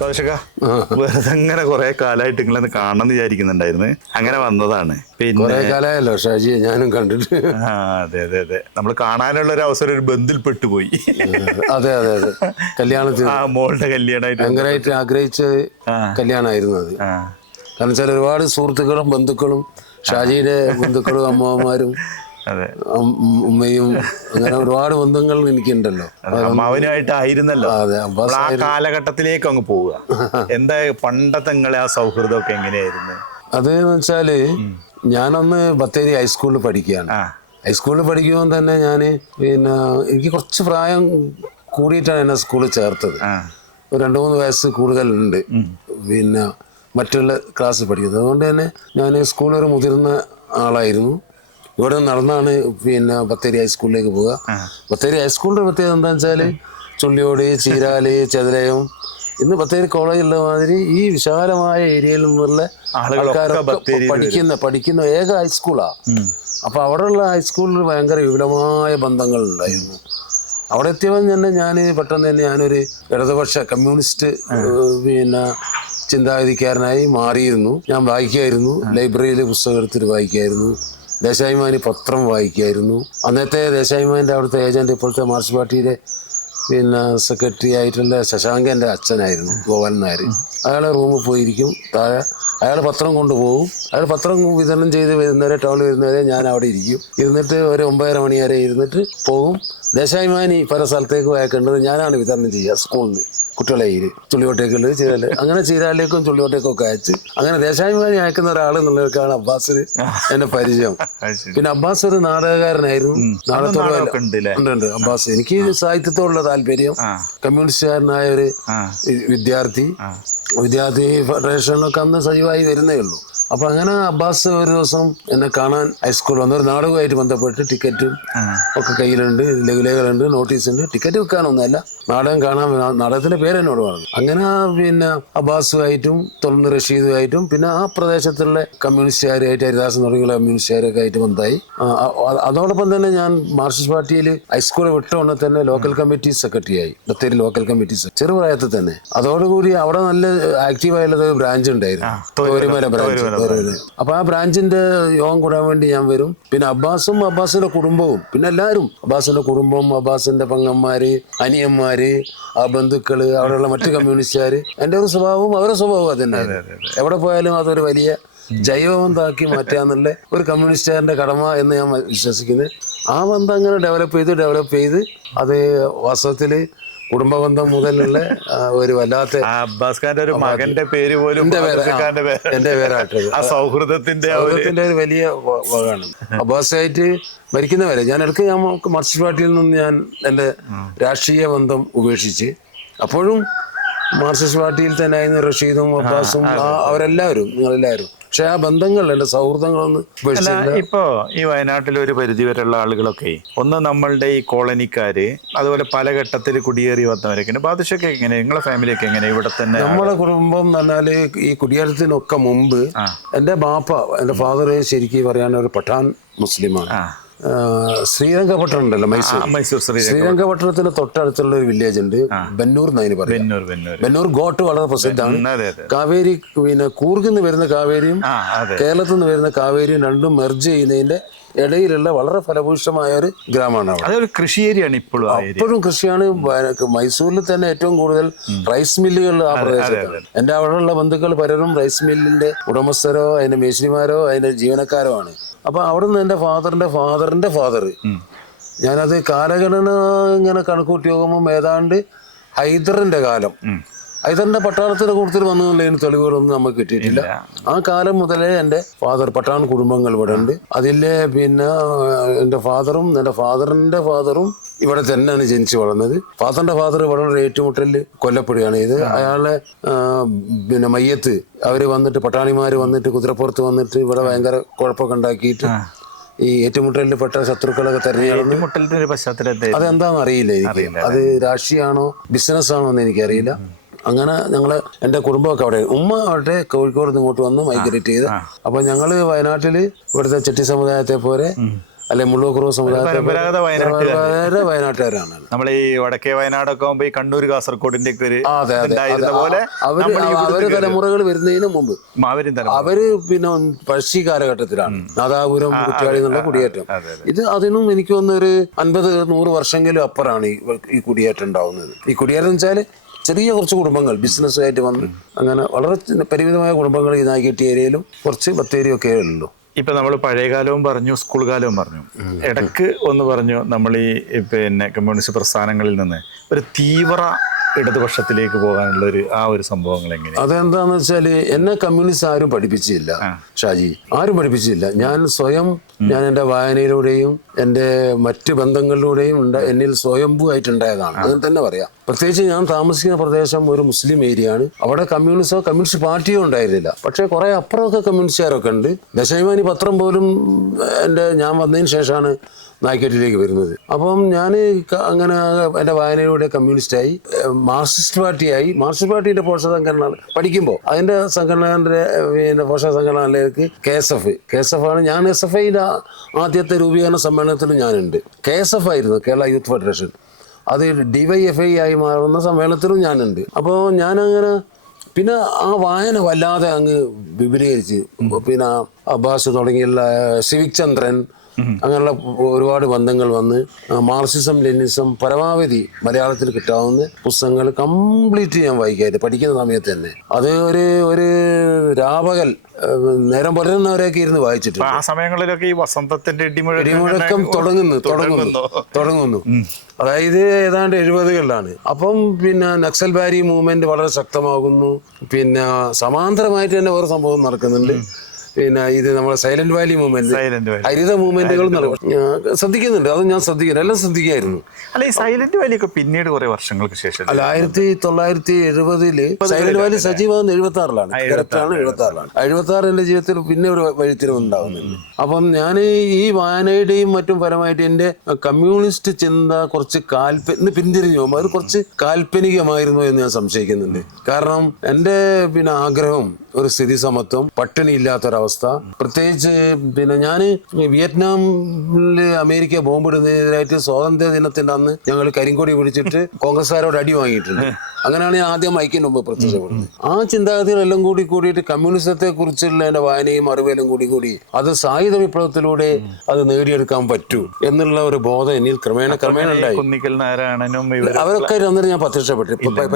വെറുതെ അങ്ങനെ കുറെ കാലമായിട്ട് നിങ്ങളൊന്ന് കാണണമെന്ന് വിചാരിക്കുന്നുണ്ടായിരുന്നു, അങ്ങനെ വന്നതാണ്. പിന്നെ കാലമായല്ലോ ഷാജി, ഞാനും കണ്ടിട്ട്. അതെ അതെ അതെ, നമ്മൾ കാണാനുള്ള ഒരു അവസരം ഒരു ബന്ധത്തിൽപ്പെട്ടു പോയി. അതെ അതെ അതെ, കല്യാണത്തിന് മോളുടെ കല്യാണമായിട്ട് ഭയങ്കരമായിട്ട് ആഗ്രഹിച്ച കല്യാണമായിരുന്നു അത്. കാരണം വെച്ചാൽ ഒരുപാട് സുഹൃത്തുക്കളും ബന്ധുക്കളും, ഷാജിയുടെ ബന്ധുക്കളും അമ്മാവന്മാരും ഉമ്മയും, അങ്ങനെ ഒരുപാട് ബന്ധങ്ങൾ എനിക്കുണ്ടല്ലോ. അമ്മാവനുമായിട്ടായിരുന്നല്ലോ. ആ കാലഘട്ടത്തിലേക്ക് അങ്ങ് പോവുക. എന്താ പണ്ടത്തെ നിങ്ങളെ ആ സൗഹൃദമൊക്കെ എങ്ങനെയായിരുന്നു? അതെന്ന് വെച്ചാല് ഞാനന്ന് ബത്തേരി ഹൈസ്കൂളിൽ പഠിക്കുകയാണ്. ഹൈസ്കൂളിൽ പഠിക്കുമ്പോൾ തന്നെ ഞാൻ പിന്നെ എനിക്ക് കുറച്ച് പ്രായം കൂടിയിട്ടാണ് എന്നെ സ്കൂളിൽ ചേർത്തത്. 2-3 വയസ്സ് കൂടുതലുണ്ട് പിന്നെ മറ്റുള്ള ക്ലാസ്സിൽ പഠിക്കുന്നത്. അതുകൊണ്ട് തന്നെ ഞാൻ സ്കൂളിൽ ഒരു മുതിർന്ന ആളായിരുന്നു. ഇവിടെ നടന്നാണ് പിന്നെ ബത്തേരി ഹൈസ്കൂളിലേക്ക് പോവുക. ബത്തേരി ഹൈസ്കൂളിൻ്റെ പ്രത്യേകത എന്താണെന്ന് വെച്ചാൽ ചുള്ളിയോട്, ചീരാല്, ചെതലയം, ഇന്ന് ബത്തേരി കോളേജുള്ള മാതിരി ഈ വിശാലമായ ഏരിയയിൽ നിന്നുള്ള ആൾക്കാരൊക്കെ പഠിക്കുന്ന ഏക ഹൈസ്കൂളാണ്. അപ്പോൾ അവിടെയുള്ള ഹൈസ്കൂളിൽ ഭയങ്കര വിപുലമായ ബന്ധങ്ങൾ ഉണ്ടായിരുന്നു. അവിടെ എത്തിയപ്പോൾ തന്നെ ഞാൻ പെട്ടെന്ന് തന്നെ ഞാനൊരു ഇടതുപക്ഷ കമ്മ്യൂണിസ്റ്റ് പിന്നെ ചിന്താഗതിക്കാരനായി മാറിയിരുന്നു. ഞാൻ വായിക്കുമായിരുന്നു, ലൈബ്രറിയിൽ പുസ്തകം എടുത്തിട്ട് വായിക്കുമായിരുന്നു, ദേശാഭിമാനി പത്രം വായിക്കുമായിരുന്നു. അന്നത്തെ ദേശാഭിമാനിൻ്റെ അവിടുത്തെ ഏജൻറ്റ്, ഇപ്പോഴത്തെ മാർക്സിസ്റ്റ് പാർട്ടിയിലെ പിന്നെ സെക്രട്ടറി ആയിട്ടുള്ള ശശാങ്കൻ്റെ അച്ഛനായിരുന്നു ഗോപാലൻ നായർ. അയാളെ റൂമിൽ പോയിരിക്കും താഴെ, അയാൾ പത്രം കൊണ്ടുപോകും. അയാൾ പത്രം വിതരണം ചെയ്ത് വരുന്നവരെ, ടൗണിൽ വരുന്നവരെ ഞാൻ അവിടെ ഇരിക്കും. ഇരുന്നിട്ട് ഒരു 9:30 മണി വരെ ഇരുന്നിട്ട് പോകും. ദേശാഭിമാനി പല സ്ഥലത്തേക്ക് അയക്കേണ്ടത് ഞാനാണ് വിതരണം ചെയ്യുക. സ്കൂളിൽ നിന്ന് കുട്ടികളെ ചുള്ളിയോട്ടേക്കുള്ളത് ചീരാല്, അങ്ങനെ ചീരാലിലേക്കും ചുള്ളിയോട്ടേക്കും ഒക്കെ അയച്ച് അങ്ങനെ ദേശാഭിമാനി അയക്കുന്ന ഒരാൾ എന്നുള്ളവർക്കാണ് അബ്ബാസിന് എന്നെ പരിചയം. പിന്നെ അബ്ബാസ് ഒരു നാടകകാരനായിരുന്നു. നാടകത്തോട് അബ്ബാസ്. എനിക്ക് സാഹിത്യത്തോടുള്ള താല്പര്യം, കമ്മ്യൂണിസ്റ്റുകാരനായ ഒരു വിദ്യാർത്ഥി ഫെഡറേഷനൊക്കെ അന്ന് സജീവമായി വരുന്നേ ഉള്ളൂ. അപ്പൊ അങ്ങനെ അബ്ബാസ് ഒരു ദിവസം എന്നെ കാണാൻ ഹൈസ്കൂളിൽ വന്നൊരു നാടകമായിട്ട് ബന്ധപ്പെട്ട് ടിക്കറ്റും ഒക്കെ കയ്യിലുണ്ട്, ലഘുലേഖകളുണ്ട്, നോട്ടീസുണ്ട്. ടിക്കറ്റ് വെക്കാനൊന്നുമല്ല, നാടകം കാണാൻ. നാടകത്തിന്റെ പേര് എന്നോട് പറഞ്ഞു. അങ്ങനെ പിന്നെ അബ്ബാസുമായിട്ടും തൊഴിൽ റഷീദുമായിട്ടും പിന്നെ ആ പ്രദേശത്തുള്ള കമ്മ്യൂണിസ്റ്റുകാരുമായിട്ട് ഹരിദാസൻ തുടങ്ങിയുള്ള കമ്മ്യൂണിസ്റ്റുകാരൊക്കെ ആയിട്ട് ബന്ധമായി. അതോടൊപ്പം തന്നെ ഞാൻ മാർക്സിസ്റ്റ് പാർട്ടിയിൽ ഹൈസ്കൂളിൽ വിട്ടോണ്ട് തന്നെ ലോക്കൽ കമ്മിറ്റി സെക്രട്ടറി ആയി. ബത്തേരി ലോക്കൽ കമ്മിറ്റി ചെറുപ്രായത്തിൽ തന്നെ. അതോടുകൂടി അവിടെ നല്ല ആക്റ്റീവായുള്ളത് ഒരു ബ്രാഞ്ച് ഉണ്ടായിരുന്നു, തോരുമല ബ്രാഞ്ച്. അപ്പൊ ആ ബ്രാഞ്ചിന്റെ യോഗം കൂടാൻ വേണ്ടി ഞാൻ വരും. പിന്നെ അബ്ബാസും അബ്ബാസിന്റെ കുടുംബവും പിന്നെ എല്ലാവരും, അബ്ബാസിന്റെ കുടുംബം, അബ്ബാസിന്റെ പെങ്ങന്മാര്, അനിയന്മാര്, ആ ബന്ധുക്കള്, അവിടെയുള്ള മറ്റു കമ്മ്യൂണിസ്റ്റുകാര്, എൻ്റെ ഒരു സ്വഭാവവും അവരുടെ സ്വഭാവവും അതന്നെ. എവിടെ പോയാലും അതൊരു വലിയ ജൈവബന്ധമാക്കി മാറ്റാന്നുള്ള ഒരു കമ്മ്യൂണിസ്റ്റുകാരന്റെ കടമ എന്ന് ഞാൻ വിശ്വസിക്കുന്നത്. ആ ബന്ധം അങ്ങനെ ഡെവലപ്പ് ചെയ്ത് അത് വാസ്തവത്തില് കുടുംബബന്ധം മുതലുള്ള ഒരു വല്ലാത്ത അബ്ബാസ് ഖാന്റെ ഒരു മകന്റെ പേര് പോലും എന്റെ പേരാട്ടത്. ആ സൗഹൃദത്തിന്റെ ഒരു വലിയ വകയാണ്. അബ്ബാസായിട്ട് മരിക്കുന്നവരെ ഞാൻ മാർക്സിസ്റ്റ് പാർട്ടിയിൽ നിന്ന് ഞാൻ എൻ്റെ രാഷ്ട്രീയ ബന്ധം ഉപേക്ഷിച്ച്, അപ്പോഴും മാർക്സിസ്റ്റ് പാർട്ടിയിൽ തന്നെ ആയിരുന്നു റഷീദും അബ്ബാസും അവരെല്ലാവരും, നിങ്ങളെല്ലാവരും. പക്ഷെ ആ ബന്ധങ്ങൾ, എൻ്റെ സൗഹൃദങ്ങളൊന്നും ഇപ്പോ ഈ വയനാട്ടിൽ ഒരു പരിധി വരെയുള്ള ആളുകളൊക്കെ ഒന്ന് നമ്മളുടെ ഈ കോളനിക്കാര്, അതുപോലെ പല ഘട്ടത്തിൽ കുടിയേറി വന്നവരൊക്കെ. ബാദുഷയൊക്കെ എങ്ങനെ, നിങ്ങളെ ഫാമിലിയൊക്കെ എങ്ങനെ ഇവിടെ തന്നെ? നമ്മുടെ കുടുംബം എന്ന് പറഞ്ഞാല് ഈ കുടിയേറ്റത്തിനൊക്കെ മുമ്പ് എൻ്റെ ബാപ്പ, എൻ്റെ ഫാദർ ശരിക്കും പറയാൻ ഒരു പഠാൻ മുസ്ലിമാണ്. ശ്രീരംഗപട്ടണം ഉണ്ടല്ലോ, മൈസൂർ ശ്രീരംഗപട്ടണത്തിന് തൊട്ടടുത്തുള്ള ഒരു വില്ലേജ് ഉണ്ട്, ബന്നൂർ എന്നതിന് പറയും. ബന്നൂർ ഗോട്ട് വളരെ പ്രസിദ്ധമാണ്. കാവേരി പിന്നെ കൂർഗിൽ നിന്ന് വരുന്ന കാവേരിയും കേരളത്തിൽ നിന്ന് വരുന്ന കാവേരിയും രണ്ടും മെർജ് ചെയ്യുന്നതിന്റെ ഇടയിലുള്ള വളരെ ഫലഭൂയിഷ്ടമായ ഒരു ഗ്രാമമാണ് അവിടെ. അതൊരു കൃഷി ഏരിയയാണ്. ഇപ്പോഴും കൃഷിയാണ്. മൈസൂരിൽ തന്നെ ഏറ്റവും കൂടുതൽ റൈസ് മില്ലുകൾ ആ പ്രദേശത്താണ്. എൻ്റെ അവിടെയുള്ള ബന്ധുക്കൾ പലരും റൈസ് മില്ലിന്റെ ഉടമസ്ഥരോ അതിന്റെ മേശിരിമാരോ അതിന്റെ ജീവനക്കാരോ ആണ്. അപ്പൊ അവിടെ നിന്ന് എൻ്റെ ഫാദറിന്റെ ഫാദർ, ഞാനത് കാലഗണന ഇങ്ങനെ കണക്കൂട്ടി നോക്കുമ്പോൾ ഏതാണ്ട് ഹൈദറിന്റെ കാലം, ഹൈദറിന്റെ പട്ടാളത്തിന്റെ കൂട്ടത്തിൽ വന്നതിന് തെളിവുകളൊന്നും നമുക്ക് കിട്ടിയിട്ടില്ല. ആ കാലം മുതലേ എൻ്റെ ഫാദർ, പട്ടാൺ കുടുംബങ്ങൾ ഇവിടെ ഉണ്ട്. അതിലെ പിന്നെ എൻ്റെ ഫാദറും എൻ്റെ ഫാദറിന്റെ ഫാദറും ഇവിടെ തന്നെയാണ് ജനിച്ചു വളർന്നത്. ഫാദറിന്റെ ഫാദർ വളരെ ഏറ്റുമുട്ടലിൽ കൊല്ലപ്പെടുകയാണ് ഇത്. അയാളെ പിന്നെ മയ്യത്ത് അവര് വന്നിട്ട്, പട്ടാണിമാര് വന്നിട്ട് കുതിരപ്പുറത്ത് വന്നിട്ട് ഇവിടെ ഭയങ്കര കുഴപ്പമൊക്കെ ഉണ്ടാക്കിയിട്ട് ഈ ഏറ്റുമുട്ടലിൽ പെട്ട ശത്രുക്കളൊക്കെ തെരഞ്ഞെടുത്ത് അതെന്താണെന്ന് അറിയില്ല എനിക്ക്. അത് രാഷ്ട്രീയമാണോ ബിസിനസ് ആണോ എന്ന് എനിക്കറിയില്ല. അങ്ങനെ എൻ്റെ കുടുംബമൊക്കെ അവിടെ, ഉമ്മ അവിടെ കോഴിക്കോട് ഇങ്ങോട്ട് വന്ന് മൈഗ്രേറ്റ് ചെയ്ത്. അപ്പൊ ഞങ്ങള് വയനാട്ടില് ഇവിടുത്തെ ചെട്ടി സമുദായത്തെ പോലെ അല്ലെ മുള്ളൂക്കുറവ് സമുദായത്തെ പരമ്പരാഗത വയനാട്ടുകാർ വയനാട്ടുകാരാണ്. നമ്മൾ ഈ വടക്കേ വയനാടൊക്കെ ആകുമ്പോ ഈ കണ്ണൂർ കാസർഗോഡിന്റെ ഒക്കെ ഒരു അതെ ഉണ്ടായിരുന്ന പോലെ അവര് തലമുറകൾ വരുന്നതിന് മുമ്പ് അവര് പിന്നെ പഴശ്ശി കാലഘട്ടത്തിലാണ് നാദാപുരം കുറ്റ്യാടി എന്നുള്ള കുടിയേറ്റം. ഇത് അതിനും എനിക്ക് തോന്നുന്നൊരു 50-100 വർഷമെങ്കിലും അപ്പുറമാണ് ഈ കുടിയേറ്റം ഉണ്ടാവുന്നത്. ഈ കുടിയേറ്റം വെച്ചാൽ ചെറിയ കുറച്ച് കുടുംബങ്ങൾ ബിസിനസ്സായിട്ട് വന്ന് അങ്ങനെ വളരെ പരിമിതമായ കുടുംബങ്ങൾ ഈ നായിക്കെട്ടി ഏരിയയിലും കുറച്ച് ബത്തേരിയൊക്കെ ഉള്ളൂ. ഇപ്പൊ നമ്മൾ പഴയകാലവും പറഞ്ഞു, സ്കൂൾ കാലവും പറഞ്ഞു. ഇടക്ക് ഒന്ന് പറഞ്ഞു നമ്മൾ ഈ പിന്നെ കമ്മ്യൂണിസ്റ്റ് പ്രസ്ഥാനങ്ങളിൽ നിന്ന് ഒരു തീവ്ര ഇടതുപക്ഷത്തിലേക്ക് പോകാനുള്ള ഒരു സംഭവങ്ങൾ എങ്ങനെ? അതെന്താന്ന് വെച്ചാല് എന്നെ കമ്മ്യൂണിസ്റ്റ് ആരും പഠിപ്പിച്ചില്ല ഷാജി, ആരും പഠിപ്പിച്ചില്ല. ഞാൻ സ്വയം ഞാൻ എൻ്റെ വായനയിലൂടെയും എൻ്റെ മറ്റ് ബന്ധങ്ങളിലൂടെയും എന്നിൽ സ്വയംഭൂവായിട്ടുണ്ടായതാണ്. അങ്ങനെ തന്നെ പറയാം. പ്രത്യേകിച്ച് ഞാൻ താമസിക്കുന്ന പ്രദേശം ഒരു മുസ്ലിം ഏരിയ ആണ്. അവിടെ കമ്മ്യൂണിസ്റ്റ് പാർട്ടിയോ ഉണ്ടായിരുന്നില്ല. പക്ഷേ കുറെ അപ്പുറമൊക്കെ കമ്മ്യൂണിസ്റ്റുകാരൊക്കെ ഉണ്ട്. ദേശാഭിമാനി പത്രം പോലും ഞാൻ വന്നതിന് ശേഷമാണ് നായിക്കെട്ടിലേക്ക് വരുന്നത്. അപ്പം ഞാൻ അങ്ങനെ എൻ്റെ വായനയിലൂടെ കമ്മ്യൂണിസ്റ്റായി, മാർക്സിസ്റ്റ് പാർട്ടിയായി. മാർക്സിസ്റ്റ് പാർട്ടിയുടെ പോഷക സംഘടന പഠിക്കുമ്പോൾ അതിൻ്റെ സംഘടനയുടെ പിന്നെ പോഷക സംഘടനയിലേക്ക് KSF ആണ്. ഞാൻ SFIയുടെ ആദ്യത്തെ രൂപീകരണ സമ്മേളനത്തിലും ഞാനുണ്ട്. KSF ആയിരുന്നു, കേരള യൂത്ത് ഫെഡറേഷൻ. അത് DYFI ആയി മാറുന്ന സമ്മേളനത്തിലും ഞാനുണ്ട്. അപ്പോൾ ഞാനങ്ങനെ പിന്നെ ആ വായന വല്ലാതെ അങ്ങ് വിപുലീകരിച്ച് പിന്നെ അബ്ബാസ് തുടങ്ങിയുള്ള സിവിക് ചന്ദ്രൻ അങ്ങനെയുള്ള ഒരുപാട് ബന്ധങ്ങൾ വന്ന് മാർക്സിസം ലെനിനിസം പരമാവധി മലയാളത്തിൽ കിട്ടാവുന്ന പുസ്തകങ്ങൾ കംപ്ലീറ്റ് ഞാൻ വായിക്കായിരുന്നു പഠിക്കുന്ന സമയത്ത് തന്നെ. അത് ഒരു രാപകൽ നേരം പുലരുന്നവരെയൊക്കെ ഇരുന്ന് വായിച്ചിട്ട് ആ സമയങ്ങളിലൊക്കെ ഈ വസന്തത്തിന്റെ ഇടിമുഴക്കം തുടങ്ങുന്നു. അതായത് ഏതാണ്ട് 70കളിലാണ്. അപ്പം പിന്നെ നക്സൽ ബാരി മൂവ്മെന്റ് വളരെ ശക്തമാകുന്നു. പിന്നെ സമാന്തരമായിട്ട് തന്നെ വേറെ സംഭവം നടക്കുന്നുണ്ട്. പിന്നെ ഇത് നമ്മുടെ സൈലന്റ് വാലി മൂവ്മെന്റ്, ഹരിത മൂവ്മെന്റുകൾ ശ്രദ്ധിക്കുന്നുണ്ട്. അത് ഞാൻ ശ്രദ്ധിക്കുന്നു, എല്ലാം ശ്രദ്ധിക്കായിരുന്നു. അല്ല, ഈ സൈലന്റ് വാലി ഒക്കെ പിന്നീട് കുറെ വർഷങ്ങൾക്ക് ശേഷം അല്ല 1970 സൈലന്റ് വാലി സജീവമാകുന്ന 76ലാണ്. 76 എന്റെ ജീവിതത്തിൽ പിന്നെ ഒരു വഴിത്തിരിവ് ഉണ്ടാകുന്നുണ്ട്. അപ്പം ഞാൻ ഈ വായനയുടെയും മറ്റും പരമായിട്ട് എന്റെ കമ്മ്യൂണിസ്റ്റ് ചിന്ത കുറച്ച് പിന്തിരിഞ്ഞു പോകുമ്പോൾ അത് കുറച്ച് കാൽപ്പനികമായിരുന്നു എന്ന് ഞാൻ സംശയിക്കുന്നുണ്ട്. കാരണം എന്റെ പിന്നെ ആഗ്രഹം ഒരു സ്ഥിതി സമത്വം, പട്ടിണി ഇല്ലാത്തൊരവസ്ഥ. പ്രത്യേകിച്ച് പിന്നെ ഞാൻ വിയറ്റ്നാമില് അമേരിക്ക ബോംബിടുന്നതിനെതിരായിട്ട് സ്വാതന്ത്ര്യ ദിനത്തിന്റെ അന്ന് ഞങ്ങൾ കരിങ്കൊടി പിടിച്ചിട്ട് കോൺഗ്രസ്സുകാരോട് അടി വാങ്ങിയിട്ടുണ്ട്. അങ്ങനെയാണ് ഞാൻ ആദ്യം മൈക്കിന് മുമ്പ് പ്രത്യക്ഷപ്പെടുന്നത്. ആ ചിന്താഗതികളെല്ലാം കൂടിയിട്ട് കമ്മ്യൂണിസത്തെ കുറിച്ചുള്ള എന്റെ വായനയും അറിവെല്ലാം കൂടി അത് സായുധ വിപ്ലവത്തിലൂടെ അത് നേടിയെടുക്കാൻ പറ്റൂ എന്നുള്ള ഒരു ബോധം എന്നിൽ ക്രമേണ ഉണ്ടായി. അവരൊക്കെ അന്നേരം ഞാൻ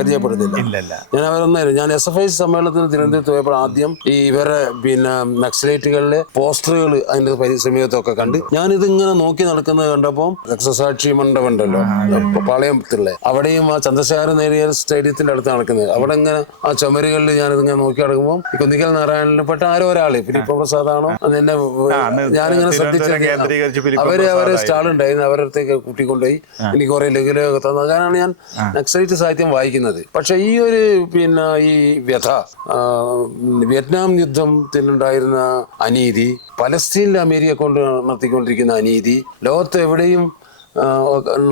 പരിചയപ്പെടുന്നില്ല. ഞാൻ അവരൊന്നായിരുന്നു. ഞാൻ SFI സമ്മേളനത്തിന് തിരുവനന്തപുരത്ത് പോയപ്പോൾ ആദ്യം ഈ ഇവരെ പിന്നെ നക്സലൈറ്റുകളിലെ പോസ്റ്ററുകൾ അതിന്റെ സമയത്തൊക്കെ കണ്ട് ഞാനിത് ഇങ്ങനെ നോക്കി നടക്കുന്നത് കണ്ടപ്പോൾ രക്തസാക്ഷി മണ്ഡപം ഉണ്ടല്ലോ പാളയത്തിലെ, അവിടെയും ആ ചന്ദ്രശേഖരൻ നേരിയ സ്റ്റേഡിയത്തിന്റെ അടുത്ത് നടക്കുന്നത്. അവിടെ ഇങ്ങനെ ആ ചുമരുകളിൽ ഞാനിതിങ്ങനെ നോക്കി നടക്കുമ്പോൾ കുന്നിക്കൽ നാരായണനിൽ പെട്ട ആരോ ഒരാള് ഫിലിപ്പ് പ്രസാദാണോ എന്നെ ഞാനിങ്ങനെ ശ്രദ്ധിച്ചു. അവരെ സ്റ്റാൾ ഉണ്ടായിരുന്നു, അവരുടെ അടുത്തേക്ക് കൂട്ടിക്കൊണ്ടുപോയി എനിക്ക് കുറെ ലഘുലേഖ തന്നു. അങ്ങനെയാണ് ഞാൻ നക്സലൈറ്റ് സാഹിത്യം വായിക്കുന്നത്. പക്ഷെ ഈ ഒരു പിന്നെ ഈ വ്യഥ, വിയറ്റ്നാം യുദ്ധത്തിലുണ്ടായിരുന്ന അനീതി, പലസ്തീനിൽ അമേരിക്ക കൊണ്ട് നടത്തിക്കൊണ്ടിരിക്കുന്ന അനീതി, ലോകത്ത് എവിടെയും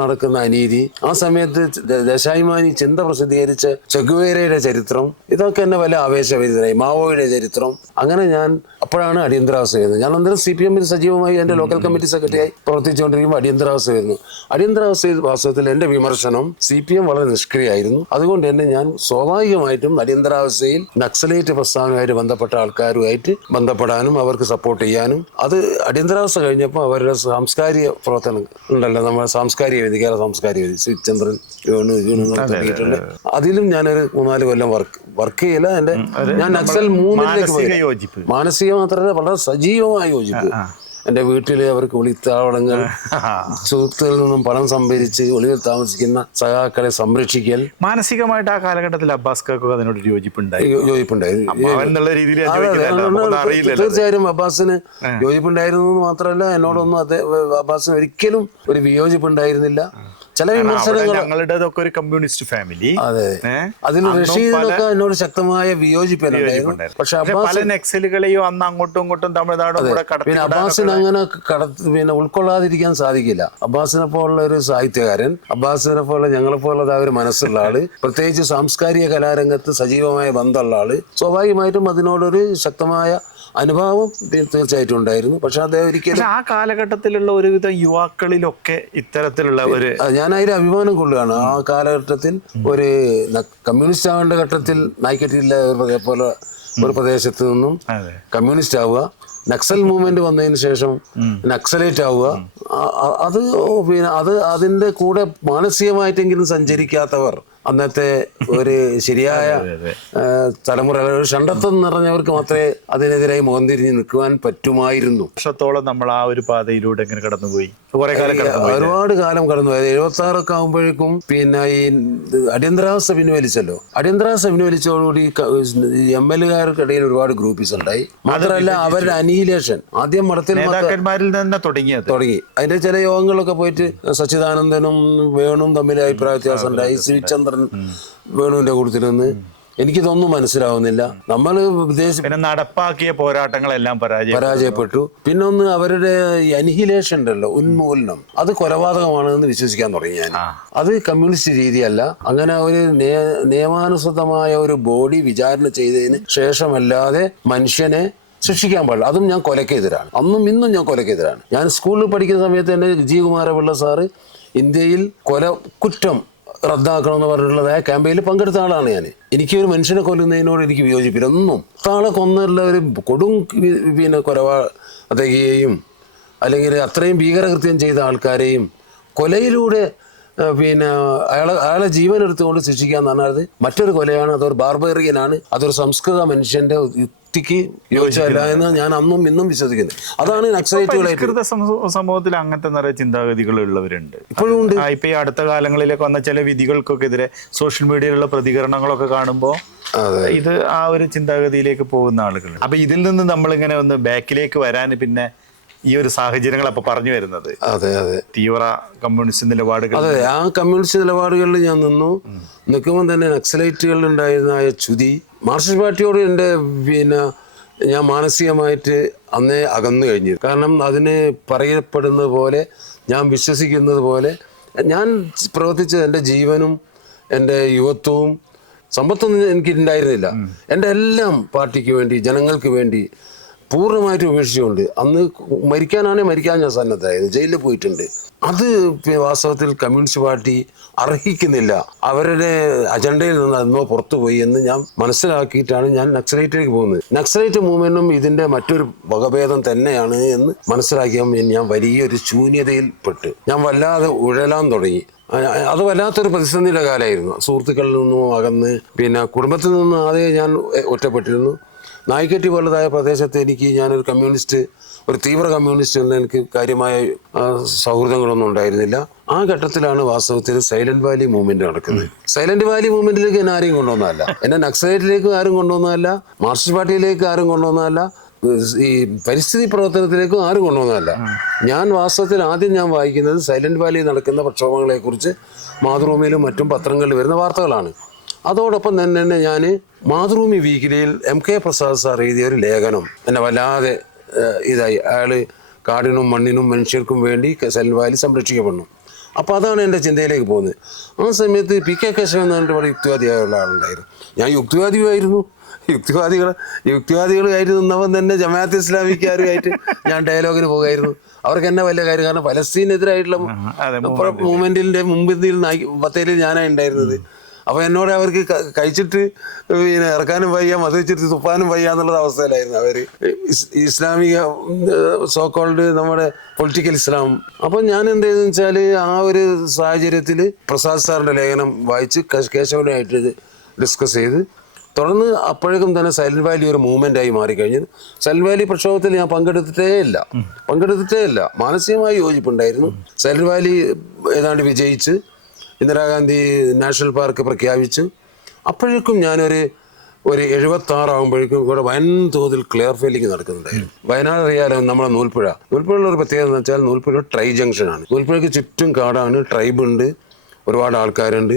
നടക്കുന്ന അനീതി, ആ സമയത്ത് ദേശാഭിമാനി ചിന്ത പ്രസിദ്ധീകരിച്ച ചെഗുവേരയുടെ ചരിത്രം, ഇതൊക്കെ എന്നെ വല്ല ആവേശഭരിതനായി. മാവോയുടെ ചരിത്രം. അങ്ങനെ ഞാൻ അപ്പോഴാണ് അടിയന്തരാവസ്ഥ വരുന്നത്. ഞാൻ അന്നേരം CPM സജീവമായി എൻ്റെ ലോക്കൽ കമ്മിറ്റി സെക്രട്ടറിയായി പ്രവർത്തിച്ചുകൊണ്ടിരിക്കുമ്പോൾ അടിയന്തരാവസ്ഥ വരുന്നു. അടിയന്തരാവസ്ഥയിൽ വാസ്തവത്തിൽ എൻ്റെ വിമർശനം CPM വളരെ നിഷ്ക്രിയമായിരുന്നു. അതുകൊണ്ട് തന്നെ ഞാൻ സ്വാഭാവികമായിട്ടും അടിയന്തരാവസ്ഥയിൽ നക്സലൈറ്റ് പ്രസ്ഥാനവുമായിട്ട് ബന്ധപ്പെട്ട ആൾക്കാരുമായിട്ട് ബന്ധപ്പെടാനും അവർക്ക് സപ്പോർട്ട് ചെയ്യാനും, അത് അടിയന്തരാവസ്ഥ കഴിഞ്ഞപ്പോൾ അവരുടെ സാംസ്കാരിക പ്രവർത്തനം ഉണ്ടല്ലോ, നമ്മുടെ സാംസ്കാരിക വേദി, കേരള സാംസ്കാരിക വേദി, ശ്രീചന്ദ്രൻ തുടങ്ങിയിട്ടുണ്ട്. അതിലും ഞാനൊരു 3-4 കൊല്ലം വർക്ക് ചെയ്യില്ല. ഞാൻ നക്സൽ മൂവ്മെന്റിലേക്ക് പോയി. മാനസിക മാത്രമല്ല വളരെ സജീവമായ യോജിപ്പ്. എന്റെ വീട്ടില് അവർക്ക് ഒളിത്താവളങ്ങൾ, സുഹൃത്തുക്കളിൽ നിന്നും പണം സംഭരിച്ച് ഒളിവിൽ താമസിക്കുന്ന സഖാക്കളെ സംരക്ഷിക്കൽ. മാനസികമായിട്ട് ആ കാലഘട്ടത്തിൽ അബ്ബാസ്ക്കൊക്കെ അതിനോട് യോജിപ്പുണ്ടായിരുന്നു. തീർച്ചയായും അബ്ബാസിന് യോജിപ്പുണ്ടായിരുന്നു മാത്രമല്ല, എന്നോടൊന്നും അബ്ബാസിന് ഒരിക്കലും ഒരു വിയോജിപ്പുണ്ടായിരുന്നില്ല. ചില വിമർശനങ്ങൾ, ഞങ്ങളുടേതൊക്കെ ഒരു കമ്മ്യൂണിസ്റ്റ് ഫാമിലി, അതെ, അതിൽ റഷീദിനൊക്കെ എന്നോട് ശക്തമായ വിയോജിപ്പുണ്ടായിരുന്നു. പക്ഷെ പല നക്സലുകളെയും അന്ന് അങ്ങോട്ടും ഇങ്ങോട്ടും തമിഴ്നാടും പിന്നെ അബ്ബാസിന് അങ്ങനെ പിന്നെ ഉൾക്കൊള്ളാതിരിക്കാൻ സാധിക്കില്ല. അബ്ബാസിനെ പോലുള്ള ഒരു സാഹിത്യകാരൻ, അബ്ബാസിനെ പോലെ ഞങ്ങളെ പോലുള്ള ഒരു മനസ്സുള്ള ആള്, പ്രത്യേകിച്ച് സാംസ്കാരിക കലാരംഗത്ത് സജീവമായ ബന്ധമുള്ള ആള്, സ്വാഭാവികമായിട്ടും അതിനോടൊരു ശക്തമായ അനുഭവം തീർച്ചയായിട്ടും ഉണ്ടായിരുന്നു. പക്ഷെ അദ്ദേഹം ഒരിക്കലും ആ കാലഘട്ടത്തിലുള്ള ഒരുവിധം യുവാക്കളിലൊക്കെ ഇത്തരത്തിലുള്ള ഒരു ഞാൻ അതിൽ അഭിമാനം കൊള്ളുകയാണ്. ആ കാലഘട്ടത്തിൽ ഒരു കമ്മ്യൂണിസ്റ്റ് ആവേണ്ട ഘട്ടത്തിൽ നായിക്കറ്റില്ല പോലെ ഒരു പ്രദേശത്ത് നിന്നും കമ്മ്യൂണിസ്റ്റ് ആവുക, നക്സൽ മൂവ്മെന്റ് വന്നതിന് ശേഷം നക്സലേറ്റ് ആവുക, അത് പിന്നെ അതിന്റെ കൂടെ മാനസികമായിട്ടെങ്കിലും സഞ്ചരിക്കാത്തവർ അന്നത്തെ ഒരു ശരിയായ തലമുറ, ഒരു ഷണ്ടത്വം നിറഞ്ഞവർക്ക് മാത്രമേ അതിനെതിരായി മുഖം തിരിഞ്ഞ് നിൽക്കുവാൻ പറ്റുമായിരുന്നു. വർഷത്തോളം നമ്മൾ ആ ഒരു പാതയിലൂടെ എങ്ങനെ കടന്നുപോയി, കുറെ കാലം ഒരുപാട് കാലം കടന്നുപോയത്. 76 ആകുമ്പോഴേക്കും പിന്നെ ഈ അടിയന്തരാവസ്ഥ പിൻവലിച്ചല്ലോ. അടിയന്തരാവസ്ഥ പിൻവലിച്ചതോടുകൂടി MLA-കാർക്കിടയിൽ ഒരുപാട് ഗ്രൂപ്പീസ് ഉണ്ടായി. മാത്രമല്ല അവരുടെ അനിഹിലേഷൻ ആദ്യം മഠത്തിൽ തന്നെ തുടങ്ങി. അതിന്റെ ചില യോഗങ്ങളൊക്കെ പോയിട്ട് സച്ചിദാനന്ദനും വേണും തമ്മിൽ അഭിപ്രായ വ്യത്യാസം ഉണ്ടായി. ശ്രീചന്ദ്രൻ വേണുവിന്റെ കൂട്ടത്തിൽ എനിക്കിതൊന്നും മനസ്സിലാവുന്നില്ല. നമ്മൾ നടപ്പാക്കിയ പോരാട്ടങ്ങളെല്ലാം പരാജയപ്പെട്ടു. പിന്നെ ഒന്ന് അവരുടെ അനിഹിലേഷൻ ഉണ്ടല്ലോ, ഉന്മൂലനം, അത് കൊലപാതകമാണെന്ന് വിശ്വസിക്കാൻ തുടങ്ങി ഞാൻ. അത് കമ്മ്യൂണിസ്റ്റ് രീതിയല്ല. അങ്ങനെ ഒരു നിയമാനുസൃതമായ ഒരു ബോഡി വിചാരണ ചെയ്തതിന് ശേഷമല്ലാതെ മനുഷ്യനെ ശിക്ഷിക്കാൻ പാടില്ല. അതും ഞാൻ കൊലക്കെതിരാണ്. അന്നും ഇന്നും ഞാൻ കൊലക്കെതിരാണ്. ഞാൻ സ്കൂളിൽ പഠിക്കുന്ന സമയത്ത് തന്നെ ജി കുമാരപിള്ള സാറ് ഇന്ത്യയിൽ കുറ്റം റദ്ദാക്കണമെന്ന് പറഞ്ഞിട്ടുള്ളതായ ക്യാമ്പയിനിൽ പങ്കെടുത്ത ആളാണ് ഞാൻ. എനിക്കൊരു മനുഷ്യനെ കൊല്ലുന്നതിനോട് എനിക്ക് വിയോജിപ്പില്ല. ഒന്നും ആളെ കൊന്നുള്ള ഒരു കൊടും പിന്നെ കൊലപാതകയെയും അല്ലെങ്കിൽ അത്രയും ഭീകരകൃത്യം ചെയ്ത ആൾക്കാരെയും കൊലയിലൂടെ പിന്നെ അയാളെ ജീവൻ എടുത്തുകൊണ്ട് ശിക്ഷിക്കുക എന്ന് പറഞ്ഞാൽ മറ്റൊരു കൊലയാണ്. അതൊരു ബാർബേറിയനാണ്. അതൊരു സംസ്കൃത മനുഷ്യന്റെ യുക്തിക്ക് യോജിച്ചല്ല എന്ന് ഞാൻ അന്നും ഇന്നും വിശ്വസിക്കുന്നത്. അതാണ് നക്സലൈറ്റുകളായിട്ട് സമൂഹത്തിൽ അങ്ങനത്തെ നിറയെ ചിന്താഗതികൾ ഉള്ളവരുണ്ട് ഇപ്പോഴും ഉണ്ട്. ഇപ്പൊ ഈ അടുത്ത കാലങ്ങളിലേക്ക് വന്ന ചില വിധികൾക്കൊക്കെ എതിരെ സോഷ്യൽ മീഡിയയിലുള്ള പ്രതികരണങ്ങളൊക്കെ കാണുമ്പോൾ ഇത് ആ ഒരു ചിന്താഗതിയിലേക്ക് പോകുന്ന ആളുകൾ. അപ്പൊ ഇതിൽ നിന്ന് നമ്മളിങ്ങനെ ഒന്ന് ബാക്കിലേക്ക് വരാൻ പിന്നെ ഈ ഒരു സാഹചര്യങ്ങൾ അപ്പൊ പറഞ്ഞു വരുന്നത് തീവ്ര കമ്മ്യൂണിസ്റ്റ് നിലപാടുകൾ. അതെ, ആ കമ്മ്യൂണിസ്റ്റ് നിലപാടുകളിൽ ഞാൻ നിൽക്കുമ്പോൾ തന്നെ നക്സലൈറ്റുകളിൽ ഉണ്ടായിരുന്ന ചുതി, മാർക്സിസ്റ്റ് പാർട്ടിയോട് എൻ്റെ പിന്നെ ഞാൻ മാനസികമായിട്ട് അന്നേ അകന്നു കഴിഞ്ഞു. കാരണം അതിന് പറയപ്പെടുന്നത് പോലെ, ഞാൻ വിശ്വസിക്കുന്നത് പോലെ ഞാൻ പ്രവർത്തിച്ചത് എൻ്റെ ജീവനും എൻ്റെ യുവത്വവും സമ്പത്തൊന്നും എനിക്കുണ്ടായിരുന്നില്ല. എൻ്റെ എല്ലാം പാർട്ടിക്ക് വേണ്ടി, ജനങ്ങൾക്ക് വേണ്ടി പൂർണ്ണമായിട്ട് ഉപേക്ഷിച്ചുകൊണ്ട് അന്ന് മരിക്കാൻ ഞാൻ സന്നദ്ധമായിരുന്നു. ജയിലിൽ പോയിട്ടുണ്ട്. അത് വാസ്തവത്തിൽ കമ്മ്യൂണിസ്റ്റ് പാർട്ടി അർഹിക്കുന്നില്ല. അവരുടെ അജണ്ടയിൽ നിന്ന് അന്നോ പുറത്തുപോയി എന്ന് ഞാൻ മനസ്സിലാക്കിയിട്ടാണ് ഞാൻ നക്സലൈറ്റിലേക്ക് പോകുന്നത്. നക്സലൈറ്റ് മൂവ്മെന്റും ഇതിന്റെ മറ്റൊരു വകഭേദം തന്നെയാണ് എന്ന് മനസ്സിലാക്കിയാൽ ഞാൻ വലിയൊരു ശൂന്യതയിൽപ്പെട്ട് ഞാൻ വല്ലാതെ ഉഴലാൻ തുടങ്ങി. അത് വല്ലാത്തൊരു പ്രതിസന്ധിയുടെ കാലമായിരുന്നു. സുഹൃത്തുക്കളിൽ നിന്നും അകന്ന്, പിന്നെ കുടുംബത്തിൽ നിന്നും ആദ്യം ഞാൻ ഒറ്റപ്പെട്ടിരുന്നു. നായിക്കറ്റി പോലതായ പ്രദേശത്ത് എനിക്ക് ഞാനൊരു ഒരു തീവ്ര കമ്മ്യൂണിസ്റ്റ് എന്ന് എനിക്ക് കാര്യമായ സൗഹൃദങ്ങളൊന്നും ഉണ്ടായിരുന്നില്ല. ആ ഘട്ടത്തിലാണ് വാസ്തവത്തിൽ സൈലന്റ് വാലി മൂവ്മെന്റ് നടക്കുന്നത്. സൈലന്റ് വാലി മൂവ്മെന്റിലേക്ക് എന്നെ ആരെയും കൊണ്ടുവന്നതല്ല, എന്നെ നക്സലൈറ്റിലേക്ക് ആരും കൊണ്ടുവന്നതല്ല, മാർക്സിസ്റ്റ് പാർട്ടിയിലേക്ക് ആരും കൊണ്ടുവന്നതല്ല, ഈ പരിസ്ഥിതി പ്രവർത്തനത്തിലേക്കും ആരും കൊണ്ടുവന്നതല്ല. ഞാൻ വാസ്തവത്തിൽ ആദ്യം ഞാൻ വായിക്കുന്നത് സൈലന്റ് വാലി നടക്കുന്ന പ്രക്ഷോഭങ്ങളെക്കുറിച്ച് മാതൃഭൂമിയിലും മറ്റും പത്രങ്ങളിൽ വരുന്ന വാർത്തകളാണ്. അതോടൊപ്പം തന്നെ ഞാൻ മാതൃഭൂമി വീക്കിലിയിൽ MK പ്രസാദ് സാർ എഴുതിയ ഒരു ലേഖനം എന്നെ വല്ലാതെ ഇതായി. അയാൾ കാടിനും മണ്ണിനും മനുഷ്യർക്കും വേണ്ടി സൈലന്റ് വാലി സംരക്ഷിക്കപ്പെടുന്നു. അപ്പോൾ അതാണ് എൻ്റെ ചിന്തയിലേക്ക് പോകുന്നത്. ആ സമയത്ത് PK കേശവൻ എന്ന് പറഞ്ഞിട്ട് വളരെ യുക്തിവാദിയായുള്ള ആളുണ്ടായിരുന്നു. ഞാൻ യുക്തിവാദിയുമായിരുന്നു. യുക്തിവാദികളായിട്ട് നിന്നവൻ തന്നെ ജമാഅത്ത് ഇസ്ലാമിക്കാരുമായിട്ട് ഞാൻ ഡയലോഗിന് പോകുമായിരുന്നു. അവർക്ക് എന്നെ വലിയ കാര്യം, കാരണം ഫലസ്തീനെതിരായിട്ടുള്ള മൂവ്മെന്റിന്റെ മുമ്പിൽ ബത്തേരിയിൽ ഞാനാണ് ഉണ്ടായിരുന്നത്. അപ്പോൾ എന്നോട് അവർക്ക് കഴിച്ചിട്ട് പിന്നെ ഇറക്കാനും വയ്യ, മത് വെച്ചിട്ട് തുപ്പാനും വയ്യ എന്നുള്ള അവസ്ഥയിലായിരുന്നു അവർ. ഇസ്ലാമിക സോക്കോൾഡ് നമ്മുടെ പൊളിറ്റിക്കൽ ഇസ്ലാം. അപ്പം ഞാൻ എന്ത് ചെയ്തെന്ന് വെച്ചാൽ ആ ഒരു സാഹചര്യത്തിൽ പ്രസാദ് സാറിൻ്റെ ലേഖനം വായിച്ച് കേശവനുമായിട്ട് ഡിസ്കസ് ചെയ്ത് തുടർന്ന് അപ്പോഴേക്കും തന്നെ സൈലന്റ് വാലി ഒരു മൂവ്മെൻ്റായി മാറിക്കഴിഞ്ഞു. സൈലന്റ് വാലി പ്രക്ഷോഭത്തിൽ ഞാൻ പങ്കെടുത്തിട്ടേ ഇല്ല. മാനസികമായി യോജിപ്പുണ്ടായിരുന്നു. സൈലന്റ് വാലി ഏതാണ്ട് വിജയിച്ച് ഇന്ദിരാഗാന്ധി നാഷണൽ പാർക്ക് പ്രഖ്യാപിച്ചു. അപ്പോഴേക്കും ഞാനൊരു 76 ആകുമ്പോഴേക്കും ഇവിടെ വൻതോതിൽ ക്ലിയർ ഫെയിലിംഗ് നടക്കുന്നുണ്ടായിരുന്നു. വയനാട് അറിയാലോ, നമ്മുടെ നൂൽപ്പുഴയുള്ള ഒരു പ്രത്യേകത എന്ന് വെച്ചാൽ നൂൽപ്പുഴ ട്രൈ ജംഗ്ഷനാണ്. നൂൽപ്പുഴയ്ക്ക് ചുറ്റും കാടാണ്, ട്രൈബുണ്ട്, ഒരുപാട് ആൾക്കാരുണ്ട്.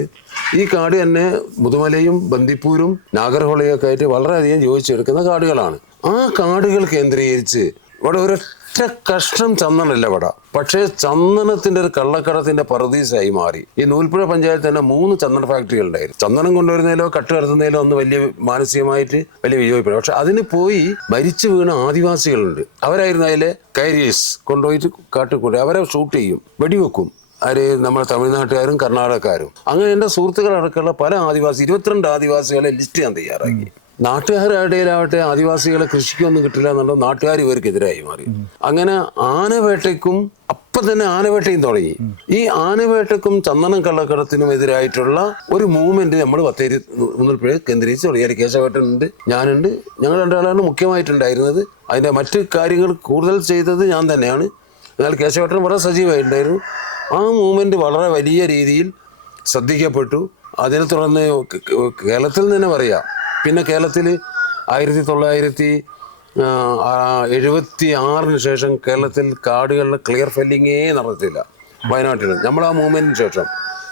ഈ കാട് തന്നെ മുതുമലയും ബന്ദിപ്പൂരും നാഗർഹോളയും ഒക്കെ ആയിട്ട് വളരെയധികം യോജിച്ചെടുക്കുന്ന കാടുകളാണ്. ആ കാടുകൾ കേന്ദ്രീകരിച്ച് ഇവിടെ ഒരൊറ്റ കഷ്ണം ചന്ദനമില്ല ഇവിടെ. പക്ഷേ ചന്ദനത്തിന്റെ ഒരു കള്ളക്കടത്തിന്റെ പറദീസായി മാറി. ഈ നൂൽപ്പുഴ പഞ്ചായത്ത് തന്നെ 3 ചന്ദന ഫാക്ടറികൾ ഉണ്ടായിരുന്നു. ചന്ദനം കൊണ്ടുവരുന്നതിലോ കട്ട് കടത്തുന്നതിലോ ഒന്നും വലിയ മാനസികമായിട്ട് വലിയ വിജയപ്പെടും. പക്ഷെ അതിന് പോയി മരിച്ചു വീണ ആദിവാസികളുണ്ട്. അവരായിരുന്നു അതിലെ കാരിയേഴ്സ്. കൊണ്ടുപോയിട്ട് കാട്ടിക്കൂടെ അവരെ ഷൂട്ട് ചെയ്യും, വെടിവെക്കും. ആര്? നമ്മുടെ തമിഴ്നാട്ടുകാരും കർണാടകക്കാരും. അങ്ങനെ എൻ്റെ സുഹൃത്തുക്കളടക്കമുള്ള പല 22 ആദിവാസികളെ ലിസ്റ്റ് ഞാൻ തയ്യാറാക്കി. നാട്ടുകാരുടെ ഇടയിലാവട്ടെ ആദിവാസികളെ കൃഷിക്കൊന്നും കിട്ടില്ല എന്നുണ്ടോ നാട്ടുകാർ ഇവർക്കെതിരായി മാറി. അങ്ങനെ ആനവേട്ടയ്ക്കും അപ്പം തന്നെ ആനവേട്ടയും തുടങ്ങി. ഈ ആനവേട്ടക്കും ചന്ദനം കള്ളക്കടത്തിനും എതിരായിട്ടുള്ള ഒരു മൂവ്മെന്റ് നമ്മൾ ബത്തേരി നൂൽപ്പുഴ കേന്ദ്രീകരിച്ച് തുടങ്ങി. അതിൽ കേശവേട്ടനുണ്ട്, ഞാനുണ്ട്. ഞങ്ങൾ രണ്ടാളാണ് മുഖ്യമായിട്ടുണ്ടായിരുന്നത്. അതിൻ്റെ മറ്റു കാര്യങ്ങൾ കൂടുതൽ ചെയ്തത് ഞാൻ തന്നെയാണ്. എന്നാൽ കേശവേട്ടൻ വളരെ സജീവമായിട്ടുണ്ടായിരുന്നു. ആ മൂവ്മെന്റ് വളരെ വലിയ രീതിയിൽ ശ്രദ്ധിക്കപ്പെട്ടു. അതിനെ തുടർന്ന് കേരളത്തിൽ തന്നെ പറയാം. പിന്നെ കേരളത്തിൽ 1976 ശേഷം കേരളത്തിൽ കാടുകളിലെ ക്ലിയർ ഫെല്ലിങ്ങേ നടത്തില്ല. വയനാട്ടിൽ നമ്മൾ ആ മൂവ്മെന്റിന് ശേഷം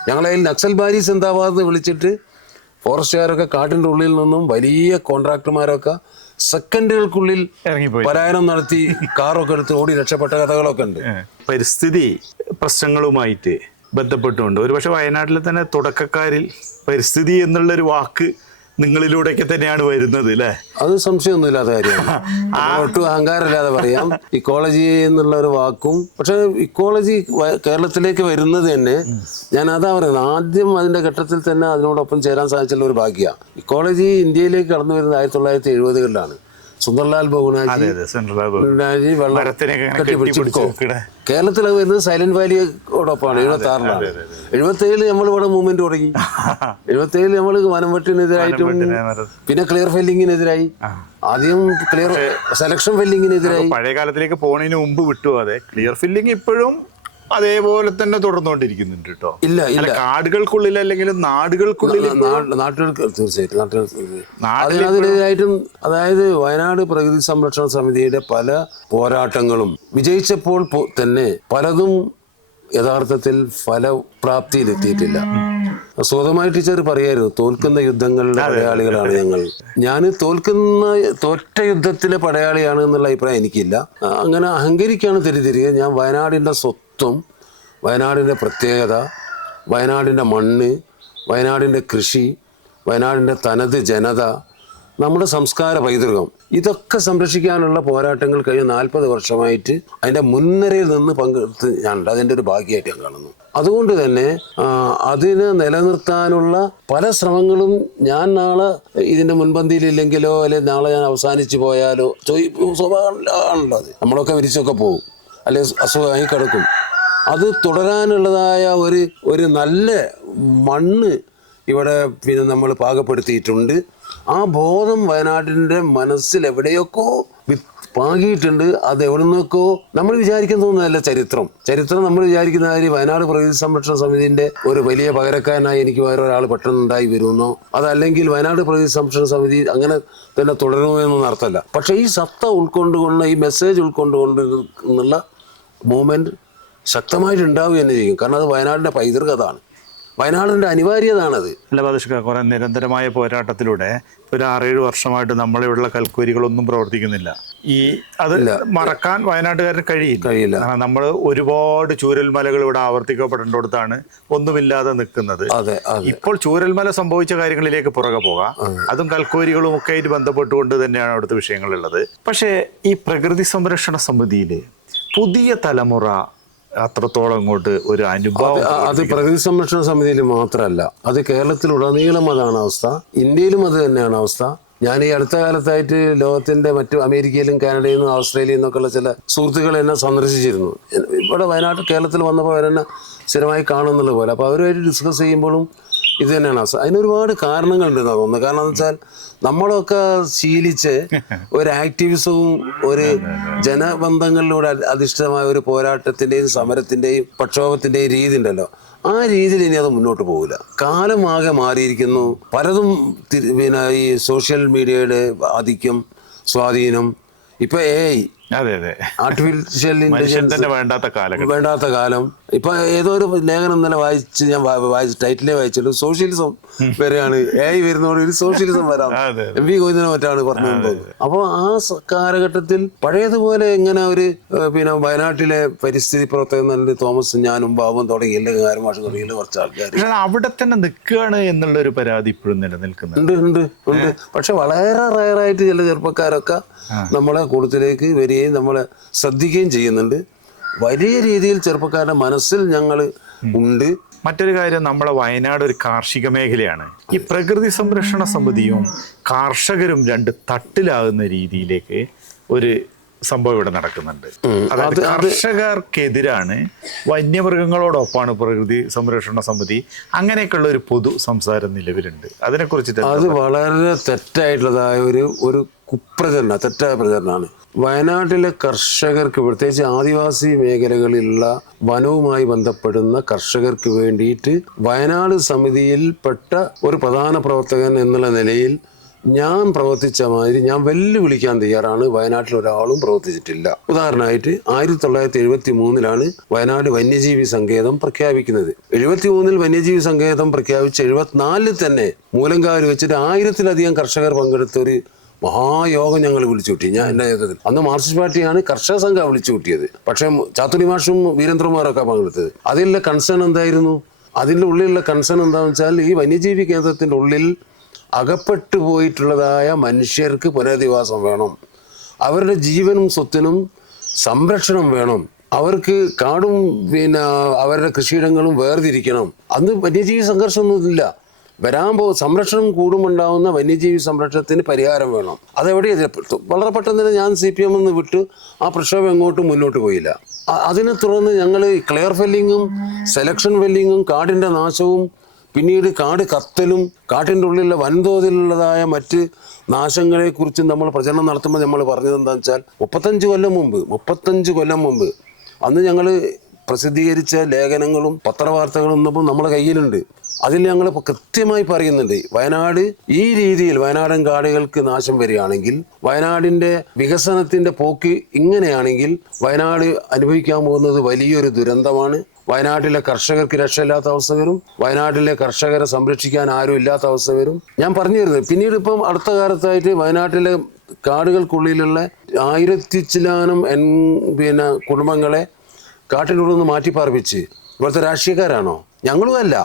ഞങ്ങളതിൽ നക്സൽ ബാരി സിന്ദാബാദ് വിളിച്ചിട്ട് ഫോറസ്റ്റുകാരൊക്കെ കാട്ടിൻ്റെ ഉള്ളിൽ നിന്നും വലിയ കോൺട്രാക്ടർമാരൊക്കെ സെക്കൻഡുകൾക്കുള്ളിൽ പലായനം നടത്തി കാറൊക്കെ എടുത്ത് ഓടി രക്ഷപ്പെട്ട കഥകളൊക്കെ ഉണ്ട്. പരിസ്ഥിതി പ്രശ്നങ്ങളുമായിട്ട് ബന്ധപ്പെട്ടുകൊണ്ട് ഒരുപക്ഷെ വയനാട്ടിൽ തന്നെ തുടക്കക്കാരിൽ പരിസ്ഥിതി എന്നുള്ളൊരു വാക്ക് നിങ്ങളിലൂടെയൊക്കെ തന്നെയാണ് വരുന്നത് അല്ലേ? അത് സംശയമൊന്നുമില്ലാത്ത കാര്യമാണ്. ഒട്ടും അഹങ്കാരമില്ലാതെ പറയാം. ഇക്കോളജി എന്നുള്ള ഒരു വാക്കും. പക്ഷെ ഇക്കോളജി കേരളത്തിലേക്ക് വരുന്നത് തന്നെ ഞാൻ അതാ പറയുന്നത്, ആദ്യം അതിന്റെ ഘട്ടത്തിൽ തന്നെ അതിനോടൊപ്പം ചേരാൻ സാധിച്ചുള്ള ഒരു ഭാഗ്യമാണ്. ഇക്കോളജി ഇന്ത്യയിലേക്ക് കടന്നു വരുന്നത് 1970-കളിലാണ്. സുന്ദർലാൽ ബഹുനാജി വെള്ളം കെട്ടിപ്പിടിച്ചു. കേരളത്തിൽ അത് വരുന്നത് സൈലന്റ് വാലിയോടൊപ്പമാണ്. 76-ലാണ്. 77 നമ്മൾ ഇവിടെ മൂവ്മെന്റ് തുടങ്ങി. 77 നമ്മൾ വനംവെട്ടിനെതിരായിട്ടും പിന്നെ ക്ലിയർ ഫെല്ലിങ്ങിനെതിരായി, ആദ്യം ക്ലിയർ സെലക്ഷൻ ഫെല്ലിങ്ങിനെതിരായി. പഴയ കാലത്തിലേക്ക് പോണതിന് മുമ്പ് വിട്ടുപോകാതെ ക്ലിയർ ഫില്ലിങ് ഇപ്പോഴും അതേപോലെ തന്നെ തുടർന്നുകൊണ്ടിരിക്കുന്നുണ്ട് കേട്ടോ. ഇല്ല ഇല്ല, കാടുകൾക്കുള്ളിൽ അല്ലെങ്കിൽ നാടുകൾക്കുള്ളിൽ നാട്ടുകൾക്ക് തീർച്ചയായിട്ടും അതിനെതിരായിട്ടും. അതായത് വയനാട് പ്രകൃതി സംരക്ഷണ സമിതിയുടെ പല പോരാട്ടങ്ങളും വിജയിച്ചപ്പോൾ തന്നെ പലതും യഥാർത്ഥത്തിൽ ഫലപ്രാപ്തിയിലെത്തിയിട്ടില്ല. സ്വതമായി ടീച്ചർ പറയായിരുന്നു, തോൽക്കുന്ന യുദ്ധങ്ങളുടെ പടയാളികളാണ് ഞങ്ങൾ. ഞാൻ തോറ്റ യുദ്ധത്തിലെ പടയാളിയാണ് എന്നുള്ള അഭിപ്രായം എനിക്കില്ല. അങ്ങനെ അഹങ്കരിക്കാണ് തെറ്റിദ്ധരിക്കുക. ഞാൻ വയനാടിൻ്റെ സ്വത്വം, വയനാടിൻ്റെ പ്രത്യേകത, വയനാടിൻ്റെ മണ്ണ്, വയനാടിൻ്റെ കൃഷി, വയനാടിൻ്റെ തനത് ജനത, നമ്മുടെ സംസ്കാര പൈതൃകം, ഇതൊക്കെ സംരക്ഷിക്കാനുള്ള പോരാട്ടങ്ങൾ കഴിഞ്ഞ 40 വർഷമായിട്ട് അതിൻ്റെ മുൻനിരയിൽ നിന്ന് പങ്കെടുത്ത് ഞാനുണ്ട്. അതിൻ്റെ ഒരു ഭാഗ്യമായിട്ട് ഞാൻ കാണുന്നു. അതുകൊണ്ട് തന്നെ അതിനെ നിലനിർത്താനുള്ള പല ശ്രമങ്ങളും ഞാൻ നാളെ ഇതിൻ്റെ മുൻപന്തിയിലില്ലെങ്കിലോ അല്ലെങ്കിൽ നാളെ ഞാൻ അവസാനിച്ചു പോയാലോ സ്വഭാവമാണല്ലോ. അത് നമ്മളൊക്കെ വിരിച്ചൊക്കെ പോകും, അല്ലെങ്കിൽ അസുഖമായി കിടക്കും. അത് തുടരാനുള്ളതായ ഒരു നല്ല മണ്ണ് ഇവിടെ പിന്നെ നമ്മൾ പാകപ്പെടുത്തിയിട്ടുണ്ട്. ആ ബോധം വയനാടിൻ്റെ മനസ്സിൽ എവിടെയൊക്കെ പാകിയിട്ടുണ്ട്. അത് എവിടെ നിന്നൊക്കെ നമ്മൾ വിചാരിക്കുന്നതൊന്നുമല്ല ചരിത്രം നമ്മൾ വിചാരിക്കുന്ന കാര്യം വയനാട് പ്രകൃതി സംരക്ഷണ സമിതിൻ്റെ ഒരു വലിയ പകരക്കാരനായി എനിക്ക് വേറെ ഒരാൾ പെട്ടെന്നുണ്ടായി വരുമെന്നോ, അതല്ലെങ്കിൽ വയനാട് പ്രകൃതി സംരക്ഷണ സമിതി അങ്ങനെ തന്നെ തുടരണമെന്നൊന്നും അർത്ഥമല്ല. പക്ഷേ ഈ സത്ത ഉൾക്കൊണ്ടുകൊണ്ട്, ഈ മെസ്സേജ് ഉൾക്കൊണ്ടുകൊണ്ട് എന്നുള്ള മൂവ്മെൻറ്റ് ശക്തമായിട്ട് ഉണ്ടാവുക തന്നെ ചെയ്യും. കാരണം അത് വയനാടിൻ്റെ പൈതൃകതാണ്, വയനാടിൻ്റെ അനിവാര്യതാണത്. അല്ല ബാദുഷ, കുറെ നിരന്തരമായ പോരാട്ടത്തിലൂടെ ഒരു 6-7 വർഷമായിട്ട് നമ്മളിവിടെയുള്ള കൽക്കൂരികളൊന്നും പ്രവർത്തിക്കുന്നില്ല. അത് മറക്കാൻ വയനാട്ടുകാരന് കഴിയില്ല. നമ്മൾ ഒരുപാട് ചൂരൽമലകൾ ഇവിടെ ആവർത്തിക്കപ്പെടേണ്ടിടത്താണ് ഒന്നുമില്ലാതെ നിൽക്കുന്നത്. ഇപ്പോൾ ചൂരൽമല സംഭവിച്ച കാര്യങ്ങളിലേക്ക് പുറകെ പോകാം. അതും കൽക്കൂരികളും ഒക്കെ ആയിട്ട് ബന്ധപ്പെട്ടുകൊണ്ട് തന്നെയാണ് അവിടുത്തെ വിഷയങ്ങളുള്ളത്. പക്ഷേ ഈ പ്രകൃതി സംരക്ഷണ സമിതിയിൽ പുതിയ തലമുറ അത്രത്തോളം അങ്ങോട്ട് ഒരു അനുഭവം, അത് പ്രകൃതി സംരക്ഷണ സമിതിയിൽ മാത്രമല്ല, അത് കേരളത്തിലുടനീളം അതാണ് അവസ്ഥ, ഇന്ത്യയിലും അത് തന്നെയാണ് അവസ്ഥ. ഞാൻ ഈ അടുത്ത കാലത്തായിട്ട് ലോകത്തിന്റെ മറ്റു അമേരിക്കയിലും കാനഡയിൽ നിന്നും ഓസ്ട്രേലിയയിൽ നിന്നൊക്കെയുള്ള ചില സുഹൃത്തുക്കൾ എന്നെ സന്ദർശിച്ചിരുന്നു. ഇവിടെ വയനാട്ടിൽ കേരളത്തിൽ വന്നപ്പോൾ അവരെന്നെ സ്ഥിരമായി കാണുന്നുള്ള പോലെ. അപ്പോൾ അവരുമായിട്ട് ഡിസ്കസ് ചെയ്യുമ്പോഴും ഇത് തന്നെയാണ് അവസ്ഥ. അതിനൊരുപാട് കാരണങ്ങളുണ്ടെന്നാണ് തോന്നുന്നത്. കാരണം എന്ന് വെച്ചാൽ നമ്മളൊക്കെ ശീലിച്ച് ഒരു ആക്ടിവിസവും ഒരു ജനബന്ധങ്ങളിലൂടെ അധിഷ്ഠിതമായ ഒരു പോരാട്ടത്തിൻ്റെയും സമരത്തിൻ്റെയും പ്രക്ഷോഭത്തിൻ്റെയും രീതി ഉണ്ടല്ലോ, ആ രീതിയിൽ ഇനി അത് മുന്നോട്ട് പോകില്ല. കാലം ആകെ മാറിയിരിക്കുന്നു. പലതും പിന്നെ ഈ സോഷ്യൽ മീഡിയയുടെ ആധിക്യം, സ്വാധീനം, ഇപ്പൊ AI, ആർട്ടിഫിഷ്യൽ ഇന്റലിജൻസ് വേണ്ടാത്ത കാലം, ഇപ്പൊ ഏതോ ഒരു ലേഖനം ഇന്നലെ വായിച്ച് ഞാൻ വായിച്ചു, ടൈറ്റിലേ വായിച്ചിട്ട് സോഷ്യലിസം വരെയാണ് വരുന്നതോട് ഒരു സോഷ്യലിസം വരാം എം വി ഗോവിന്ദനെ മറ്റാണ് പറഞ്ഞത്. അപ്പൊ ആ കാലഘട്ടത്തിൽ പഴയതുപോലെ എങ്ങനെ ഒരു പിന്നെ വയനാട്ടിലെ പരിസ്ഥിതി പ്രവർത്തകൻ തോമസ് ഞാനും ബാബും തുടങ്ങി എല്ലാ മാഷം തുടങ്ങിയ കുറച്ച് ആൾക്കാർ അവിടെ തന്നെ നിൽക്കുകയാണ് എന്നുള്ള ഒരു പരാതി ഇപ്പോഴും നിലനിൽക്കുന്നുണ്ട്. ഉണ്ട്. പക്ഷെ വളരെ റയറായിട്ട് ചില ചെറുപ്പക്കാരൊക്കെ നമ്മളെ കൂട്ടത്തിലേക്ക് വരികയും നമ്മളെ ശ്രദ്ധിക്കുകയും ചെയ്യുന്നുണ്ട്. വലിയ രീതിയിൽ ചെറുപ്പക്കാരുടെ മനസ്സിൽ ഞങ്ങൾ ഉണ്ട്. മറ്റൊരു കാര്യം, നമ്മളെ വയനാട് ഒരു കാർഷിക മേഖലയാണ്. ഈ പ്രകൃതി സംരക്ഷണ സമിതിയും കർഷകരും രണ്ട് തട്ടിലാകുന്ന രീതിയിലേക്ക് ഒരു സംഭവം ഇവിടെ നടക്കുന്നുണ്ട്. അതായത് കർഷകർക്കെതിരാണ്, വന്യമൃഗങ്ങളോടൊപ്പമാണ് പ്രകൃതി സംരക്ഷണ സമിതി. അങ്ങനെയൊക്കെയുള്ള ഒരു പൊതു സംസാരം നിലവിലുണ്ട്. അതിനെക്കുറിച്ചിട്ട് അത് വളരെ തെറ്റായിട്ടുള്ളതായ ഒരു തെറ്റായ പ്രചരണമാണ്. വയനാട്ടിലെ കർഷകർക്ക്, പ്രത്യേകിച്ച് ആദിവാസി മേഖലകളിലുള്ള വനവുമായി ബന്ധപ്പെടുന്ന കർഷകർക്ക് വേണ്ടിയിട്ട് വയനാട് സമിതിയിൽപ്പെട്ട ഒരു പ്രധാന പ്രവർത്തകൻ എന്നുള്ള നിലയിൽ ഞാൻ പ്രവർത്തിച്ച മാതിരി ഞാൻ വെല്ലുവിളിക്കാൻ തയ്യാറാണ്. വയനാട്ടിൽ ഒരാളും പ്രവർത്തിച്ചിട്ടില്ല. ഉദാഹരണമായിട്ട് 1973 വയനാട് വന്യജീവി സങ്കേതം പ്രഖ്യാപിക്കുന്നത്. 73 വന്യജീവി സങ്കേതം പ്രഖ്യാപിച്ച് 74 തന്നെ മൂലങ്കാവിൽ വെച്ചിട്ട് 1000-ലധികം കർഷകർ പങ്കെടുത്ത ഒരു മഹായോഗം ഞങ്ങൾ വിളിച്ചു കൂട്ടി. ഞാൻ എൻ്റെ നേതൃത്വത്തിൽ, അന്ന് മാർക്സിസ്റ്റ് പാർട്ടിയാണ് കർഷക സംഘം വിളിച്ചു കൂട്ടിയത്. പക്ഷേ ചാത്തുടി മാഷും വീരേന്ദ്രകുമാറൊക്കെ പങ്കെടുത്തത്. അതിലുള്ള കൺസേൺ എന്തായിരുന്നു? അതിൻ്റെ ഉള്ളിലുള്ള കൺസേൺ എന്താണെന്ന് വെച്ചാൽ ഈ വന്യജീവി കേന്ദ്രത്തിൻ്റെ ഉള്ളിൽ അകപ്പെട്ടു പോയിട്ടുള്ളതായ മനുഷ്യർക്ക് പുനരധിവാസം വേണം, അവരുടെ ജീവനും സ്വത്തിനും സംരക്ഷണം വേണം, അവർക്ക് കാടും പിന്നെ അവരുടെ കൃഷിയിടങ്ങളും വേർതിരിക്കണം. അന്ന് വന്യജീവി സംഘർഷമൊന്നുമില്ല. സംരക്ഷണം കൂടുമുണ്ടാവുന്ന വന്യജീവി സംരക്ഷണത്തിന് പരിഹാരം വേണം. അതെവിടെയാണ്? വളരെ പെട്ടെന്ന് തന്നെ ഞാൻ CPM വിട്ട് ആ പ്രക്ഷോഭം എങ്ങോട്ടും മുന്നോട്ട് പോയില്ല. അതിനെ തുടർന്ന് ഞങ്ങൾ ക്ലെയർ ഫെല്ലിങ്ങും സെലക്ഷൻ ഫെല്ലിങ്ങും കാടിൻ്റെ നാശവും പിന്നീട് കാട് കത്തലും കാട്ടിൻ്റെ ഉള്ളിലുള്ള വൻതോതിലുള്ളതായ മറ്റ് നാശങ്ങളെക്കുറിച്ച് നമ്മൾ പ്രചരണം നടത്തുമ്പോൾ നമ്മൾ പറഞ്ഞത് എന്താണെന്ന് വെച്ചാൽ 35 കൊല്ലം മുമ്പ് അന്ന് ഞങ്ങൾ പ്രസിദ്ധീകരിച്ച ലേഖനങ്ങളും പത്രവാർത്തകളും ഒന്നും നമ്മുടെ കയ്യിലുണ്ട്. അതിൽ ഞങ്ങൾ കൃത്യമായി പറയുന്നുണ്ട്, വയനാട് ഈ രീതിയിൽ വയനാടൻ കാടുകൾക്ക് നാശം വരികയാണെങ്കിൽ, വയനാടിൻ്റെ വികസനത്തിൻ്റെ പോക്ക് ഇങ്ങനെയാണെങ്കിൽ വയനാട് അനുഭവിക്കാൻ പോകുന്നത് വലിയൊരു ദുരന്തമാണ്. വയനാട്ടിലെ കർഷകർക്ക് രക്ഷയില്ലാത്ത അവസ്ഥ വരും. വയനാട്ടിലെ കർഷകരെ സംരക്ഷിക്കാൻ ആരും ഇല്ലാത്ത അവസ്ഥ വരും. ഞാൻ പറഞ്ഞു തരുന്നത്. പിന്നീട് ഇപ്പം അടുത്ത കാലത്തായിട്ട് വയനാട്ടിലെ കാടുകൾക്കുള്ളിലുള്ള 1000-ചില്ലാനം പിന്നെ കുടുംബങ്ങളെ കാട്ടിനുള്ളിൽ നിന്ന് മാറ്റിപ്പാർപ്പിച്ച് ഇവിടുത്തെ രാഷ്ട്രീയക്കാരാണോ? ഞങ്ങളും അല്ല.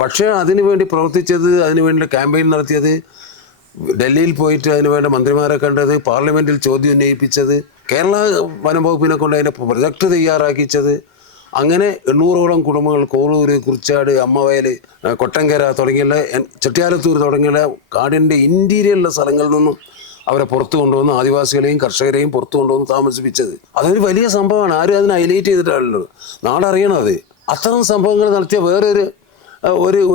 പക്ഷേ അതിനുവേണ്ടി പ്രവർത്തിച്ചത്, അതിനുവേണ്ടി ക്യാമ്പയിൻ നടത്തിയത്, ഡൽഹിയിൽ പോയിട്ട് അതിനുവേണ്ട മന്ത്രിമാരെ കണ്ടത്, പാർലമെൻറ്റിൽ ചോദ്യം ഉന്നയിപ്പിച്ചത്, കേരള വനം വകുപ്പിനെ കൊണ്ട് അതിൻ്റെ പ്രൊജക്റ്റ് തയ്യാറാക്കിച്ചത്, അങ്ങനെ 800ഓളം കുടുംബങ്ങൾ കോളൂര്, കുറിച്ചാട്, അമ്മവയൽ, കൊട്ടങ്കര തുടങ്ങിയുള്ള ചെട്ടിയാലത്തൂർ തുടങ്ങിയുള്ള കാടിൻ്റെ ഇൻറ്റീരിയറുള്ള സ്ഥലങ്ങളിൽ നിന്നും അവരെ പുറത്തു കൊണ്ടുവന്ന് ആദിവാസികളെയും കർഷകരെയും പുറത്തു കൊണ്ടുവന്ന് താമസിപ്പിച്ചത്. അതൊരു വലിയ സംഭവമാണ്. ആരും അതിനെ ഹൈലൈറ്റ് ചെയ്തിട്ടാണല്ലോ, നാടറിയണത്. അത്തരം സംഭവങ്ങൾ നടത്തിയ വേറൊരു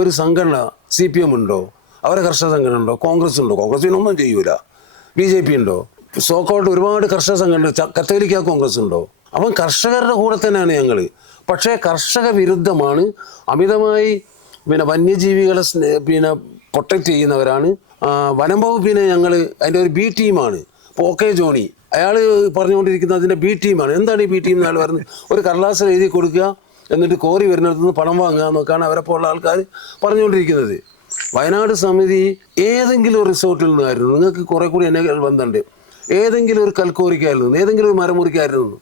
ഒരു സംഘടന CPM ഉണ്ടോ? അവരെ കർഷക സംഘടന ഉണ്ടോ? കോൺഗ്രസ് ഉണ്ടോ? കോൺഗ്രസിനൊന്നും ചെയ്യൂല. BJP ഉണ്ടോ? സോക്കോട്ട് ഒരുപാട് കർഷക സംഘടന, കത്തോലിക്ക കോൺഗ്രസ് ഉണ്ടോ? അപ്പം കർഷകരുടെ കൂടെ തന്നെയാണ് ഞങ്ങൾ. പക്ഷേ കർഷക വിരുദ്ധമാണ്. അമിതമായി പിന്നെ വന്യജീവികളെ പിന്നെ പ്രൊട്ടക്റ്റ് ചെയ്യുന്നവരാണ്. വനം വകുപ്പിനെ ഞങ്ങൾ അതിൻ്റെ ഒരു B ടീമാണ്. ഇപ്പോൾ OK ജോണി അയാൾ പറഞ്ഞുകൊണ്ടിരിക്കുന്നത് അതിൻ്റെ B ടീമാണ്. എന്താണ് ഈ B ടീം എന്ന് അയാൾ പറഞ്ഞത്? ഒരു കടലാസിൽ എഴുതി കൊടുക്കുക, എന്നിട്ട് കോറി വരുന്നിടത്ത് നിന്ന് പണം വാങ്ങുക എന്നൊക്കെയാണ് അവരെ പോലുള്ള ആൾക്കാർ പറഞ്ഞുകൊണ്ടിരിക്കുന്നത്. വയനാട് സമിതി ഏതെങ്കിലും ഒരു റിസോർട്ടിൽ നിന്നായിരുന്നു, നിങ്ങൾക്ക് കുറെ കൂടി എന്നെ ബന്ധമുണ്ട്, ഏതെങ്കിലും ഒരു കൽക്കോറിക്കായിരുന്നു, ഏതെങ്കിലും ഒരു മരമുറിക്കായിരുന്നു,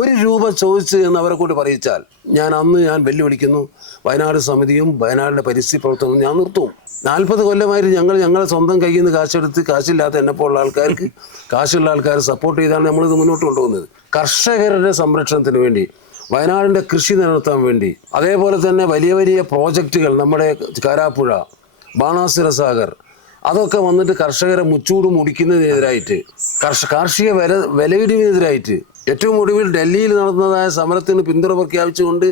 1 രൂപ ചോദിച്ച് എന്ന് അവരെ കൂടി പറയിച്ചാൽ ഞാൻ വെല്ലുവിളിക്കുന്നു, വയനാട് സമിതിയും വയനാടിൻ്റെ പരിസ്ഥിതി പ്രവർത്തനവും ഞാൻ നിർത്തും. 40 കൊല്ലമായിട്ട് ഞങ്ങളെ സ്വന്തം കയ്യിൽ നിന്ന് കാശെടുത്ത്, കാശില്ലാത്ത എന്നെപ്പോലുള്ള ആൾക്കാർക്ക്, കാശുള്ള ആൾക്കാരെ സപ്പോർട്ട് ചെയ്താണ് നമ്മളിത് മുന്നോട്ട് കൊണ്ടുപോകുന്നത്. കർഷകരുടെ സംരക്ഷണത്തിന് വേണ്ടി, വയനാടിൻ്റെ കൃഷി നിലനിർത്താൻ വേണ്ടി, അതേപോലെ തന്നെ വലിയ വലിയ പ്രോജക്റ്റുകൾ നമ്മുടെ കാരാപ്പുഴ, ബാണാസുര സാഗർ, അതൊക്കെ വന്നിട്ട് കർഷകരെ മുച്ചൂട് മുടിക്കുന്നതിനെതിരായിട്ട്, കാർഷിക വിലയിടിവിനെതിരായിട്ട്, ഏറ്റവും ഒടുവിൽ ഡൽഹിയിൽ നടന്നതായ സമരത്തിന് പിന്തുണ പ്രഖ്യാപിച്ചുകൊണ്ട്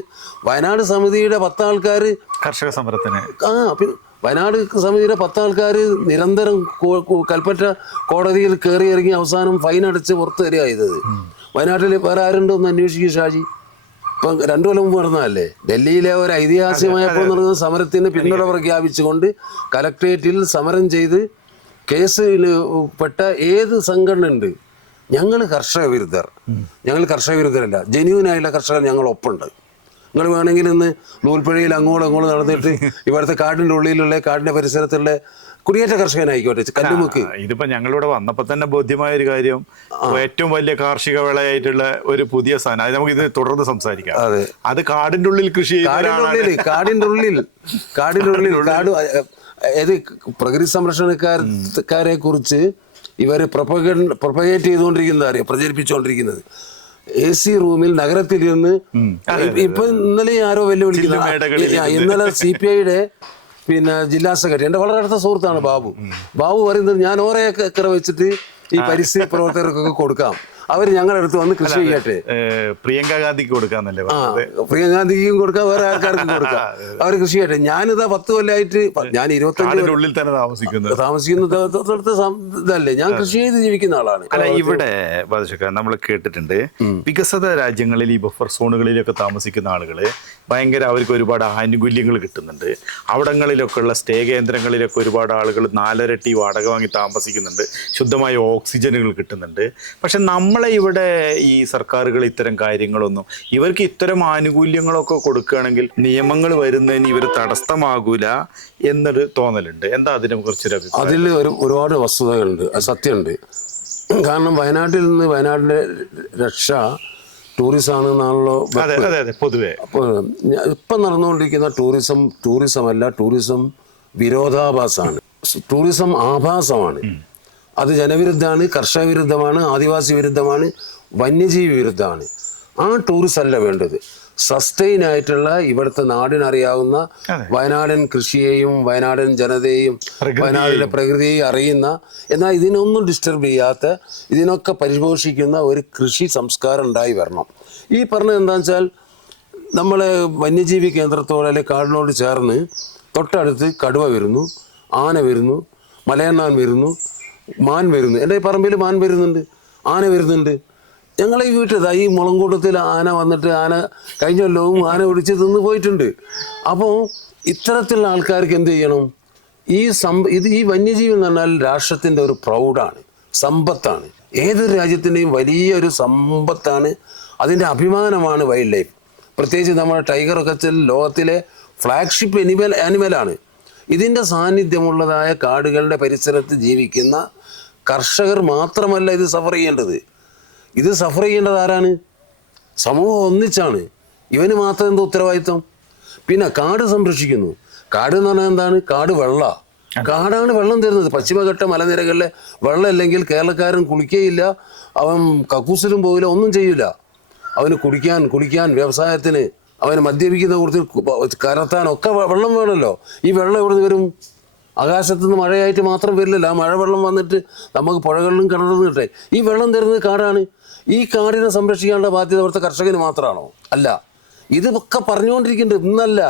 വയനാട് സമിതിയുടെ 10 ആൾക്കാർ കർഷക സമരത്തിന് വയനാട് സമിതിയുടെ 10 ആൾക്കാർ നിരന്തരം കൽപ്പറ്റ കോടതിയിൽ കയറി ഇറങ്ങി അവസാനം ഫൈൻ അടച്ച് പുറത്ത് വരിക ചെയ്തത്. വയനാട്ടിൽ വേറെ ആരുണ്ടോ ഒന്ന് അന്വേഷിക്കും ഷാജി. ഇപ്പം 2 കൊല്ലം മുമ്പ് നടന്നതല്ലേ. ഡൽഹിയിലെ ഒരു ഐതിഹാസികമായപ്പോൾ നടന്ന സമരത്തിന് പിന്തുണ പ്രഖ്യാപിച്ചുകൊണ്ട് കലക്ട്രേറ്റിൽ സമരം ചെയ്ത് കേസിൽ പെട്ട ഏത് സംഘടന ഉണ്ട്? ഞങ്ങൾ കർഷക വിരുദ്ധരല്ല, ജെന്യൂനായുള്ള കർഷകർ ഞങ്ങൾ ഒപ്പുണ്ട്. നിങ്ങൾ വേണമെങ്കിൽ ഇന്ന് നൂൽപ്പുഴയിൽ അങ്ങോട്ടും നടന്നിട്ട് ഇവിടുത്തെ കാടിൻ്റെ ഉള്ളിലുള്ള കാടിൻ്റെ പരിസരത്തുള്ള കുടിയേറ്റ കർഷകനായിക്കോട്ടെ, കല്ലുമുക്ക്. ഇതിപ്പോ ഞങ്ങളിവിടെ വന്നപ്പോ തന്നെ ബോധ്യമായ ഒരു കാര്യം, ഏറ്റവും വലിയ കാർഷിക വിളയായിട്ടുള്ള ഒരു പുതിയ സാധനം, അത് നമുക്ക് ഇത് തുടർന്ന് സംസാരിക്കാം. അത് കാടിന്റെ ഉള്ളിൽ കൃഷി കാടിന്റെ ഉള്ളിൽ ഏത് പ്രകൃതി സംരക്ഷണക്കാരെ കുറിച്ച് ഇവര് പ്രൊപ്പഗേറ്റ് ചെയ്തുകൊണ്ടിരിക്കുന്നത് അറിയാം, പ്രചരിപ്പിച്ചുകൊണ്ടിരിക്കുന്നത്. AC റൂമിൽ നഗരത്തിലിരുന്ന് ഇപ്പൊ ഇന്നലെ ആരോ വെല്ലുവിളിക്കുന്നത്, ഇന്നലെ CPIയുടെ പിന്നെ ജില്ലാ സെക്രട്ടറി, എൻ്റെ വളരെ അടുത്ത സുഹൃത്താണ് ബാബു പറയുന്നത്, ഞാൻ ഓരോ ഏക്കർ വെച്ചിട്ട് ഈ പരിസ്ഥിതി പ്രവർത്തകർക്കൊക്കെ കൊടുക്കാം, അവർ ഞങ്ങളുടെ അടുത്ത് വന്ന് കൃഷി ചെയ്യട്ടെ. പ്രിയങ്ക ഗാന്ധിക്ക് കൊടുക്കാന്നല്ലേ? പ്രിയങ്ക ഗാന്ധിക്കും കൊടുക്കാം, വേറെ ആൾക്കാർക്കും കൊടുക്കാം, അവർ കൃഷി ചെയ്യട്ടെ. ഞാനിതാ 10 കൊല്ലമായിട്ട്, ഞാൻ 25 ഉള്ളിൽ തന്നെ താമസിക്കുന്നത് ഇതല്ലേ, ഞാൻ കൃഷി ചെയ്ത് ജീവിക്കുന്ന ആളാണ്. അല്ല, ഇവിടെ നമ്മൾ കേട്ടിട്ടുണ്ട് വികസിത രാജ്യങ്ങളിൽ ഈ ബഫർ സോണുകളിലൊക്കെ താമസിക്കുന്ന ആളുകള് ഭയങ്കര, അവർക്ക് ഒരുപാട് ആനുകൂല്യങ്ങൾ കിട്ടുന്നുണ്ട്. അവിടങ്ങളിലൊക്കെ ഉള്ള സ്റ്റേ കേന്ദ്രങ്ങളിലൊക്കെ ഒരുപാട് ആളുകൾ 4 ഇരട്ടി വാടക വാങ്ങി താമസിക്കുന്നുണ്ട്, ശുദ്ധമായ ഓക്സിജനുകൾ കിട്ടുന്നുണ്ട്. പക്ഷെ നമ്മളെ ഇവിടെ ഈ സർക്കാരുകൾ ഇത്തരം കാര്യങ്ങളൊന്നും, ഇവർക്ക് ഇത്തരം ആനുകൂല്യങ്ങളൊക്കെ കൊടുക്കുകയാണെങ്കിൽ നിയമങ്ങൾ വരുന്നതിന് ഇവർ തടസ്സമാകൂല എന്നൊരു തോന്നലുണ്ട്. എന്താ അതിനെ കുറിച്ചൊരു അഭിപ്രായം? അതിൽ ഒരുപാട് വസ്തുതകളുണ്ട്, അത് സത്യമുണ്ട്. കാരണം വയനാടിന്റെ രക്ഷ ടൂറിസം ആണെന്നാണല്ലോ പൊതുവെ. ഇപ്പം നടന്നുകൊണ്ടിരിക്കുന്ന ടൂറിസം അല്ല, ടൂറിസം വിരോധാഭാസമാണ്, ടൂറിസം ആഭാസമാണ്. അത് ജനവിരുദ്ധമാണ്, കർഷക വിരുദ്ധമാണ്, ആദിവാസി വിരുദ്ധമാണ്, വന്യജീവി വിരുദ്ധമാണ്. ആ ടൂറിസം അല്ല വേണ്ടത്. സസ്റ്റെയിൻ ആയിട്ടുള്ള ഇവിടുത്തെ നാടിനറിയാവുന്ന വയനാടൻ കൃഷിയെയും വയനാടൻ ജനതയെയും വയനാടിൻ്റെ പ്രകൃതിയെയും അറിയുന്ന, എന്നാൽ ഇതിനൊന്നും ഡിസ്റ്റർബ് ചെയ്യാത്ത, ഇതിനൊക്കെ പരിപോഷിക്കുന്ന ഒരു കൃഷി സംസ്കാരം ഉണ്ടായി വരണം. ഈ പറഞ്ഞത് എന്താണെന്ന് വെച്ചാൽ, നമ്മളെ വന്യജീവി കേന്ദ്രത്തോടെ അല്ലെങ്കിൽ കാടിനോട് ചേർന്ന് തൊട്ടടുത്ത് കടുവ വരുന്നു, ആന വരുന്നു, മലയണ്ണാൻ വരുന്നു, മാൻ വരുന്നു. എൻ്റെ ഈ പറമ്പിൽ മാൻ വരുന്നുണ്ട്, ആന വരുന്നുണ്ട്. ഞങ്ങളെ ഈ വീട്ടിൽ ഈ മുളങ്കൂട്ടത്തിൽ ആന വന്നിട്ട്, കഴിഞ്ഞ കൊല്ലവും ആന ഒടിച്ച് തിന്ന് പോയിട്ടുണ്ട്. അപ്പോൾ ഇത്തരത്തിലുള്ള ആൾക്കാർക്ക് എന്ത് ചെയ്യണം? ഈ വന്യജീവി എന്ന് പറഞ്ഞാൽ രാഷ്ട്രത്തിൻ്റെ ഒരു പ്രൗഢാണ്, സമ്പത്താണ്. ഏതൊരു രാജ്യത്തിൻ്റെയും വലിയൊരു സമ്പത്താണ്, അതിൻ്റെ അഭിമാനമാണ് വൈൽഡ് ലൈഫ്. പ്രത്യേകിച്ച് നമ്മുടെ ടൈഗറൊക്കെ ലോകത്തിലെ ഫ്ലാഗ്ഷിപ്പ് ആനിമലാണ്. ഇതിൻ്റെ സാന്നിധ്യമുള്ളതായ കാടുകളുടെ പരിസരത്ത് ജീവിക്കുന്ന കർഷകർ മാത്രമല്ല ഇത് സഫർ ചെയ്യേണ്ടത്. ഇത് സഫർ ചെയ്യേണ്ടത് ആരാണ്? സമൂഹം ഒന്നിച്ചാണ്. ഇവന് മാത്രം എന്തോ ഉത്തരവാദിത്വം? പിന്നെ കാട് സംരക്ഷിക്കുന്നു. കാട് എന്ന് പറഞ്ഞാൽ എന്താണ്? കാട് കാടാണ് വെള്ളം തരുന്നത്. പശ്ചിമഘട്ട മലനിരകളിലെ വെള്ളം ഇല്ലെങ്കിൽ കേരളക്കാരൻ കുളിക്കുകയില്ല, അവൻ കക്കൂസിലും പോകില്ല, ഒന്നും ചെയ്യില്ല. അവന് കുടിക്കാൻ വ്യവസായത്തിന്, അവന് മദ്യപിക്കുന്ന കൂടുതൽ കലർത്താനൊക്കെ വെള്ളം വേണമല്ലോ. ഈ വെള്ളം എവിടെ നിന്ന് വരും? ആകാശത്തുനിന്ന് മഴയായിട്ട് മാത്രം വരില്ലല്ലോ. ആ മഴവെള്ളം വന്നിട്ട് നമുക്ക് പുഴകളിലും കിണറിലും കിട്ടെ. ഈ വെള്ളം തരുന്നത് കാടാണ്. ഈ കാടിനെ സംരക്ഷിക്കാനുള്ള ബാധ്യത അവിടുത്തെ കർഷകന് മാത്രമാണോ? അല്ല. ഇതൊക്കെ പറഞ്ഞുകൊണ്ടിരിക്കുന്നുണ്ട്, ഇന്നല്ല,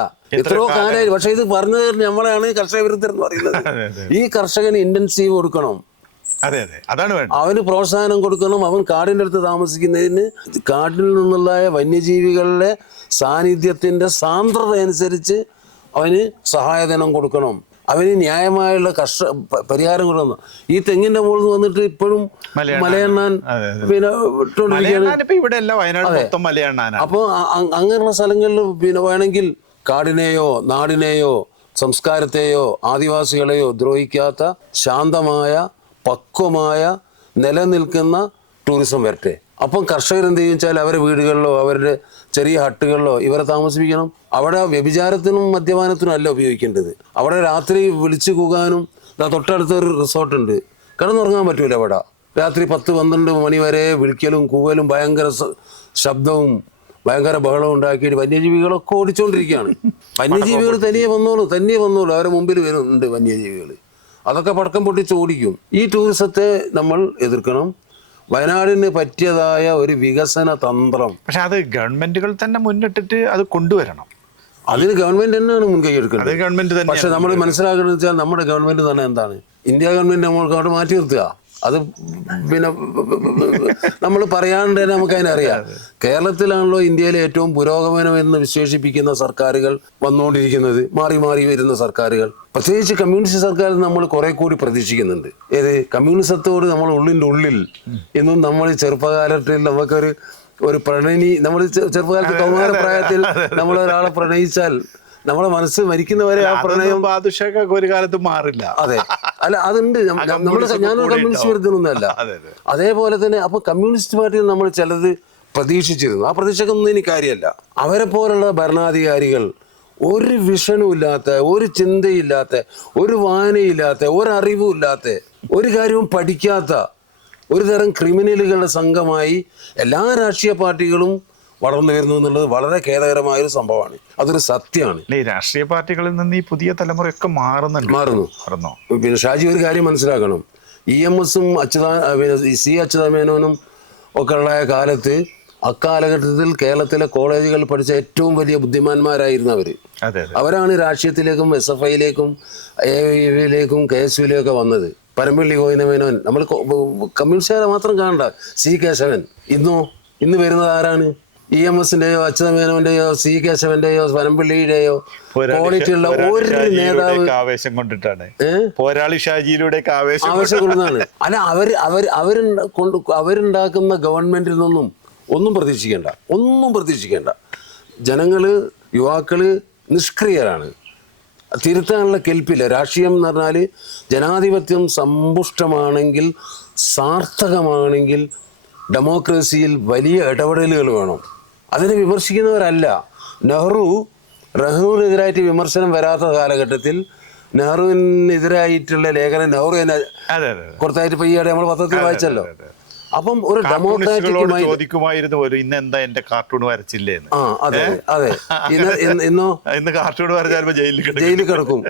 എത്രയോ കാലമായി. പക്ഷെ ഇത് പറഞ്ഞത് നമ്മളാണ് കർഷക വിരുദ്ധർ എന്ന് പറയുന്നത്. ഈ കർഷകന് ഇന്റൻസീവ് കൊടുക്കണം, അവന് പ്രോത്സാഹനം കൊടുക്കണം. അവൻ കാടിൻ്റെ അടുത്ത് താമസിക്കുന്നതിന് കാട്ടിൽ നിന്നുള്ള വന്യജീവികളുടെ സാന്നിധ്യത്തിൻ്റെ സാന്ദ്രത അനുസരിച്ച് അവന് സഹായധനം കൊടുക്കണം. അവന് ന്യായമായുള്ള പരിഹാരം കൊടുക്കണം. ഈ തെങ്ങിന്റെ മുകളിൽ നിന്ന് വന്നിട്ട് ഇപ്പോഴും മലയണ്ണാൻ പിന്നെ അപ്പോൾ അങ്ങനെയുള്ള സ്ഥലങ്ങളിൽ പിന്നെ വേണമെങ്കിൽ കാടിനെയോ നാടിനെയോ സംസ്കാരത്തെയോ ആദിവാസികളെയോ ദ്രോഹിക്കാത്ത ശാന്തമായ പക്വമായ നിലനിൽക്കുന്ന ടൂറിസം വരട്ടെ. അപ്പം കർഷകരെന്ത് ചെയ്യും വെച്ചാൽ അവരുടെ വീടുകളിലോ അവരുടെ ചെറിയ ഹട്ടുകളിലോ ഇവരെ താമസിപ്പിക്കണം. അവിടെ വ്യഭിചാരത്തിനും മദ്യപാനത്തിനും അല്ല ഉപയോഗിക്കേണ്ടത്. അവിടെ രാത്രി വിളിച്ചു കൂകാനും, തൊട്ടടുത്തൊരു റിസോർട്ടുണ്ട്, കിടന്നുറങ്ങാൻ പറ്റൂല. അവിടെ രാത്രി 10-12 മണി വരെ വിളിക്കലും കൂകലും ഭയങ്കര ശബ്ദവും ഭയങ്കര ബഹളവും ഉണ്ടാക്കിയിട്ട് വന്യജീവികളൊക്കെ ഓടിച്ചുകൊണ്ടിരിക്കുകയാണ്. വന്യജീവികൾ തനിയെ വന്നോളൂ, അവരുടെ മുമ്പിൽ വരുന്നുണ്ട് വന്യജീവികൾ. അതൊക്കെ പടക്കം പൊട്ടിച്ച് ഓടിക്കും. ഈ ടൂറിസത്തെ നമ്മൾ എതിർക്കണം. വയനാടിന് പറ്റിയതായ ഒരു വികസന തന്ത്രം, പക്ഷെ അത് ഗവൺമെന്റുകൾ തന്നെ മുന്നിട്ടിട്ട് അത് കൊണ്ടുവരണം. അതിന് ഗവൺമെന്റ് തന്നെയാണ് മുൻകൈ എടുക്കുന്നത്. പക്ഷെ നമ്മൾ മനസ്സിലാക്കുന്നത് വെച്ചാൽ നമ്മുടെ ഗവൺമെന്റ് തന്നെ എന്താണ്, ഇന്ത്യ ഗവൺമെന്റ് നമ്മൾക്ക് അവിടെ മാറ്റി നിർത്തുക. അത് പിന്നെ നമ്മൾ പറയാണ്ട് തന്നെ നമുക്ക് അതിനറിയാം. കേരളത്തിലാണല്ലോ ഇന്ത്യയിലെ ഏറ്റവും പുരോഗമനം എന്ന് വിശേഷിപ്പിക്കുന്ന സർക്കാരുകൾ വന്നുകൊണ്ടിരിക്കുന്നത്, മാറി മാറി വരുന്ന സർക്കാരുകൾ. പ്രത്യേകിച്ച് കമ്മ്യൂണിസ്റ്റ് സർക്കാരിൽ നമ്മൾ കുറെ കൂടി പ്രതീക്ഷിക്കുന്നുണ്ട്. ഏത് കമ്മ്യൂണിസത്തോട് നമ്മൾ ഉള്ളിൻ്റെ ഉള്ളിൽ എന്നും നമ്മൾ ചെറുപ്പകാലത്തിൽ നമുക്കൊരു ഒരു പ്രണയിനി, നമ്മൾ ചെറുപ്പകാലത്ത് കൗമാര പ്രായത്തിൽ നമ്മൾ ഒരാളെ പ്രണയിച്ചാൽ നമ്മളെ മനസ്സ് മരിക്കുന്നവരെ ആ പ്രണയം ബാദുഷാക്കൊക്കെ ഒരു കാലത്ത് മാറില്ല. അതെ, അല്ല അതുണ്ട്. നമ്മുടെ ഞാനൊരു കമ്മ്യൂണിസ്റ്റ് വിരുദ്ധനൊന്നുമല്ല. അതേപോലെ തന്നെ അപ്പൊ കമ്മ്യൂണിസ്റ്റ് പാർട്ടിയിൽ നമ്മൾ ചിലത് പ്രതീക്ഷിച്ചിരുന്നു. ആ പ്രതീക്ഷക്കൊന്നും ഇനി കാര്യമല്ല. അവരെ പോലുള്ള ഭരണാധികാരികൾ ഒരു വിഷനും ഇല്ലാത്ത, ഒരു ചിന്തയില്ലാത്ത, ഒരു വായനയില്ലാത്ത, ഒരറിവും ഇല്ലാത്ത, ഒരു കാര്യവും പഠിക്കാത്ത ഒരു തരം ക്രിമിനലുകളുടെ സംഘമായി എല്ലാ രാഷ്ട്രീയ പാർട്ടികളും വളർന്നു വരുന്നു എന്നുള്ളത് വളരെ ഖേദകരമായൊരു സംഭവമാണ്. അതൊരു സത്യമാണ്. രാഷ്ട്രീയ പാർട്ടികളിൽ നിന്ന് ഈ പുതിയ തലമുറയൊക്കെ മാറുന്നു. പിന്നെ ഷാജി ഒരു കാര്യം മനസ്സിലാക്കണം, EMSഉം സി അച്യുതാമേനോനും ഒക്കെ ഉള്ള കാലത്ത് അക്കാലഘട്ടത്തിൽ കേരളത്തിലെ കോളേജുകൾ പഠിച്ച ഏറ്റവും വലിയ ബുദ്ധിമാന്മാരായിരുന്നു അവരാണ് രാഷ്ട്രീയത്തിലേക്കും SFIയിലേക്കും AIVയിലേക്കും KSUവിലേക്കും വന്നത്. പരമ്പള്ളി ഗോവിന്ദമേനോൻ, നമ്മൾ കമ്മ്യൂണിസ്റ്റുകാരെ മാത്രം കാണണ്ട, C കേശവൻ. ഇന്ന് വരുന്നത് ആരാണ്? EMSന്റെയോ അച്യുതമേനോന്റെയോ C കേശവന്റെയോ പരമ്പള്ളിയുടെയോ ക്വാളിറ്റിയുള്ള ഒരു നേതാവ് ആവേശം കൊണ്ടിട്ടാണ്, പോരാളി ഷാജിയിലൂടെ ആവേശം കൊള്ളുന്നതാണ്. അല്ല, അവരുണ്ടാക്കുന്ന ഗവൺമെന്റിൽ നിന്നും ഒന്നും പ്രതീക്ഷിക്കേണ്ട. ജനങ്ങള്, യുവാക്കള് നിഷ്ക്രിയരാണ്, തിരുത്താനുള്ള കെൽപ്പില്ല. രാഷ്ട്രീയം എന്ന് പറഞ്ഞാൽ ജനാധിപത്യം സമ്പുഷ്ടമാണെങ്കിൽ, സാർത്ഥകമാണെങ്കിൽ ഡെമോക്രസിയിൽ വലിയ ഇടപെടലുകൾ വേണം. അതിനെ വിമർശിക്കുന്നവരല്ല. നെഹ്റുവിനെതിരായിട്ട് വിമർശനം വരാത്ത കാലഘട്ടത്തിൽ നെഹ്റുവിനെതിരായിട്ടുള്ള ലേഖനം നെഹ്റു തന്നെ കൊടുത്തായിട്ട് ഇപ്പൊ ഈയിടെ നമ്മൾ പത്രത്തിൽ വായിച്ചല്ലോ. അപ്പം ഒരു ഡെമോക്രാറ്റിക് ചോദിക്കുമായിരുന്നു പോലും, ഇന്ന് എന്താ എന്റെ കാർട്ടൂൺ വരച്ചില്ലേ? അതെ ഇന്ന് കാർട്ടൂൺ വരച്ചാൽ ജയിലിൽ കിടക്കും.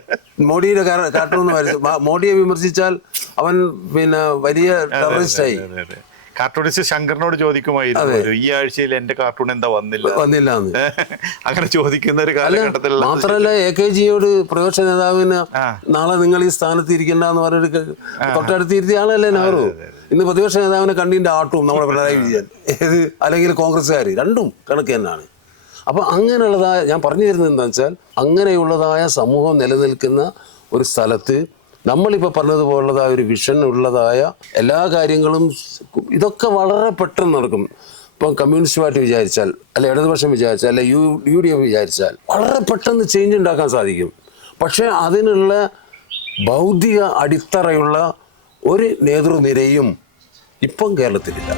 മോഡിയുടെ കാർട്ടൂൺ വരച്ചു, മോഡിയെ വിമർശിച്ചാൽ അവൻ പിന്നെ വലിയ ടെററിസ്റ്റായി. കാർട്ടൂണിസ്റ്റ് ശങ്കറിനോട് ചോദിക്കുമായിരുന്നു, ഈ ആഴ്ചയിൽ എന്റെ കാർട്ടൂൺ എന്താ വന്നില്ല അങ്ങനെ ചോദിക്കുന്ന ഒരു കാലഘട്ടത്തിൽ. മാത്രല്ല AKGയോട് പ്രതിപക്ഷ നേതാവിന് നാളെ നിങ്ങൾ ഈ സ്ഥാനത്ത് ഇരിക്കണ്ടെന്ന് പറഞ്ഞിട്ട് തൊട്ടടുത്ത് ഇരുത്തിയ ആളല്ലേ നെഹ്റു. ഇന്ന് പ്രതിപക്ഷ നേതാവിനെ കണ്ടിന്റെ ആട്ടും നമ്മുടെ പിണറായി വിജയൻ, അല്ലെങ്കിൽ കോൺഗ്രസ്സുകാർ, രണ്ടും കണക്ക് തന്നെയാണ്. അപ്പൊ അങ്ങനെയുള്ളതായ, ഞാൻ പറഞ്ഞു തരുന്നത് എന്താണെന്ന് വെച്ചാൽ, അങ്ങനെയുള്ളതായ സമൂഹം നിലനിൽക്കുന്ന ഒരു സ്ഥലത്ത് നമ്മളിപ്പോൾ പറഞ്ഞതുപോലുള്ളതായ ഒരു വിഷൻ ഉള്ളതായ എല്ലാ കാര്യങ്ങളും ഇതൊക്കെ വളരെ പെട്ടെന്ന് നടക്കും. ഇപ്പം കമ്മ്യൂണിസ്റ്റ് പാർട്ടി വിചാരിച്ചാൽ, അല്ല ഇടതുപക്ഷം വിചാരിച്ചാൽ, അല്ല UDF വിചാരിച്ചാൽ വളരെ പെട്ടെന്ന് ചേഞ്ച് ഉണ്ടാക്കാൻ സാധിക്കും. പക്ഷേ അതിനുള്ള ബൗദ്ധിക അടിത്തറയുള്ള ഒരു നേതൃനിരയും ഇപ്പം കേരളത്തിലില്ല.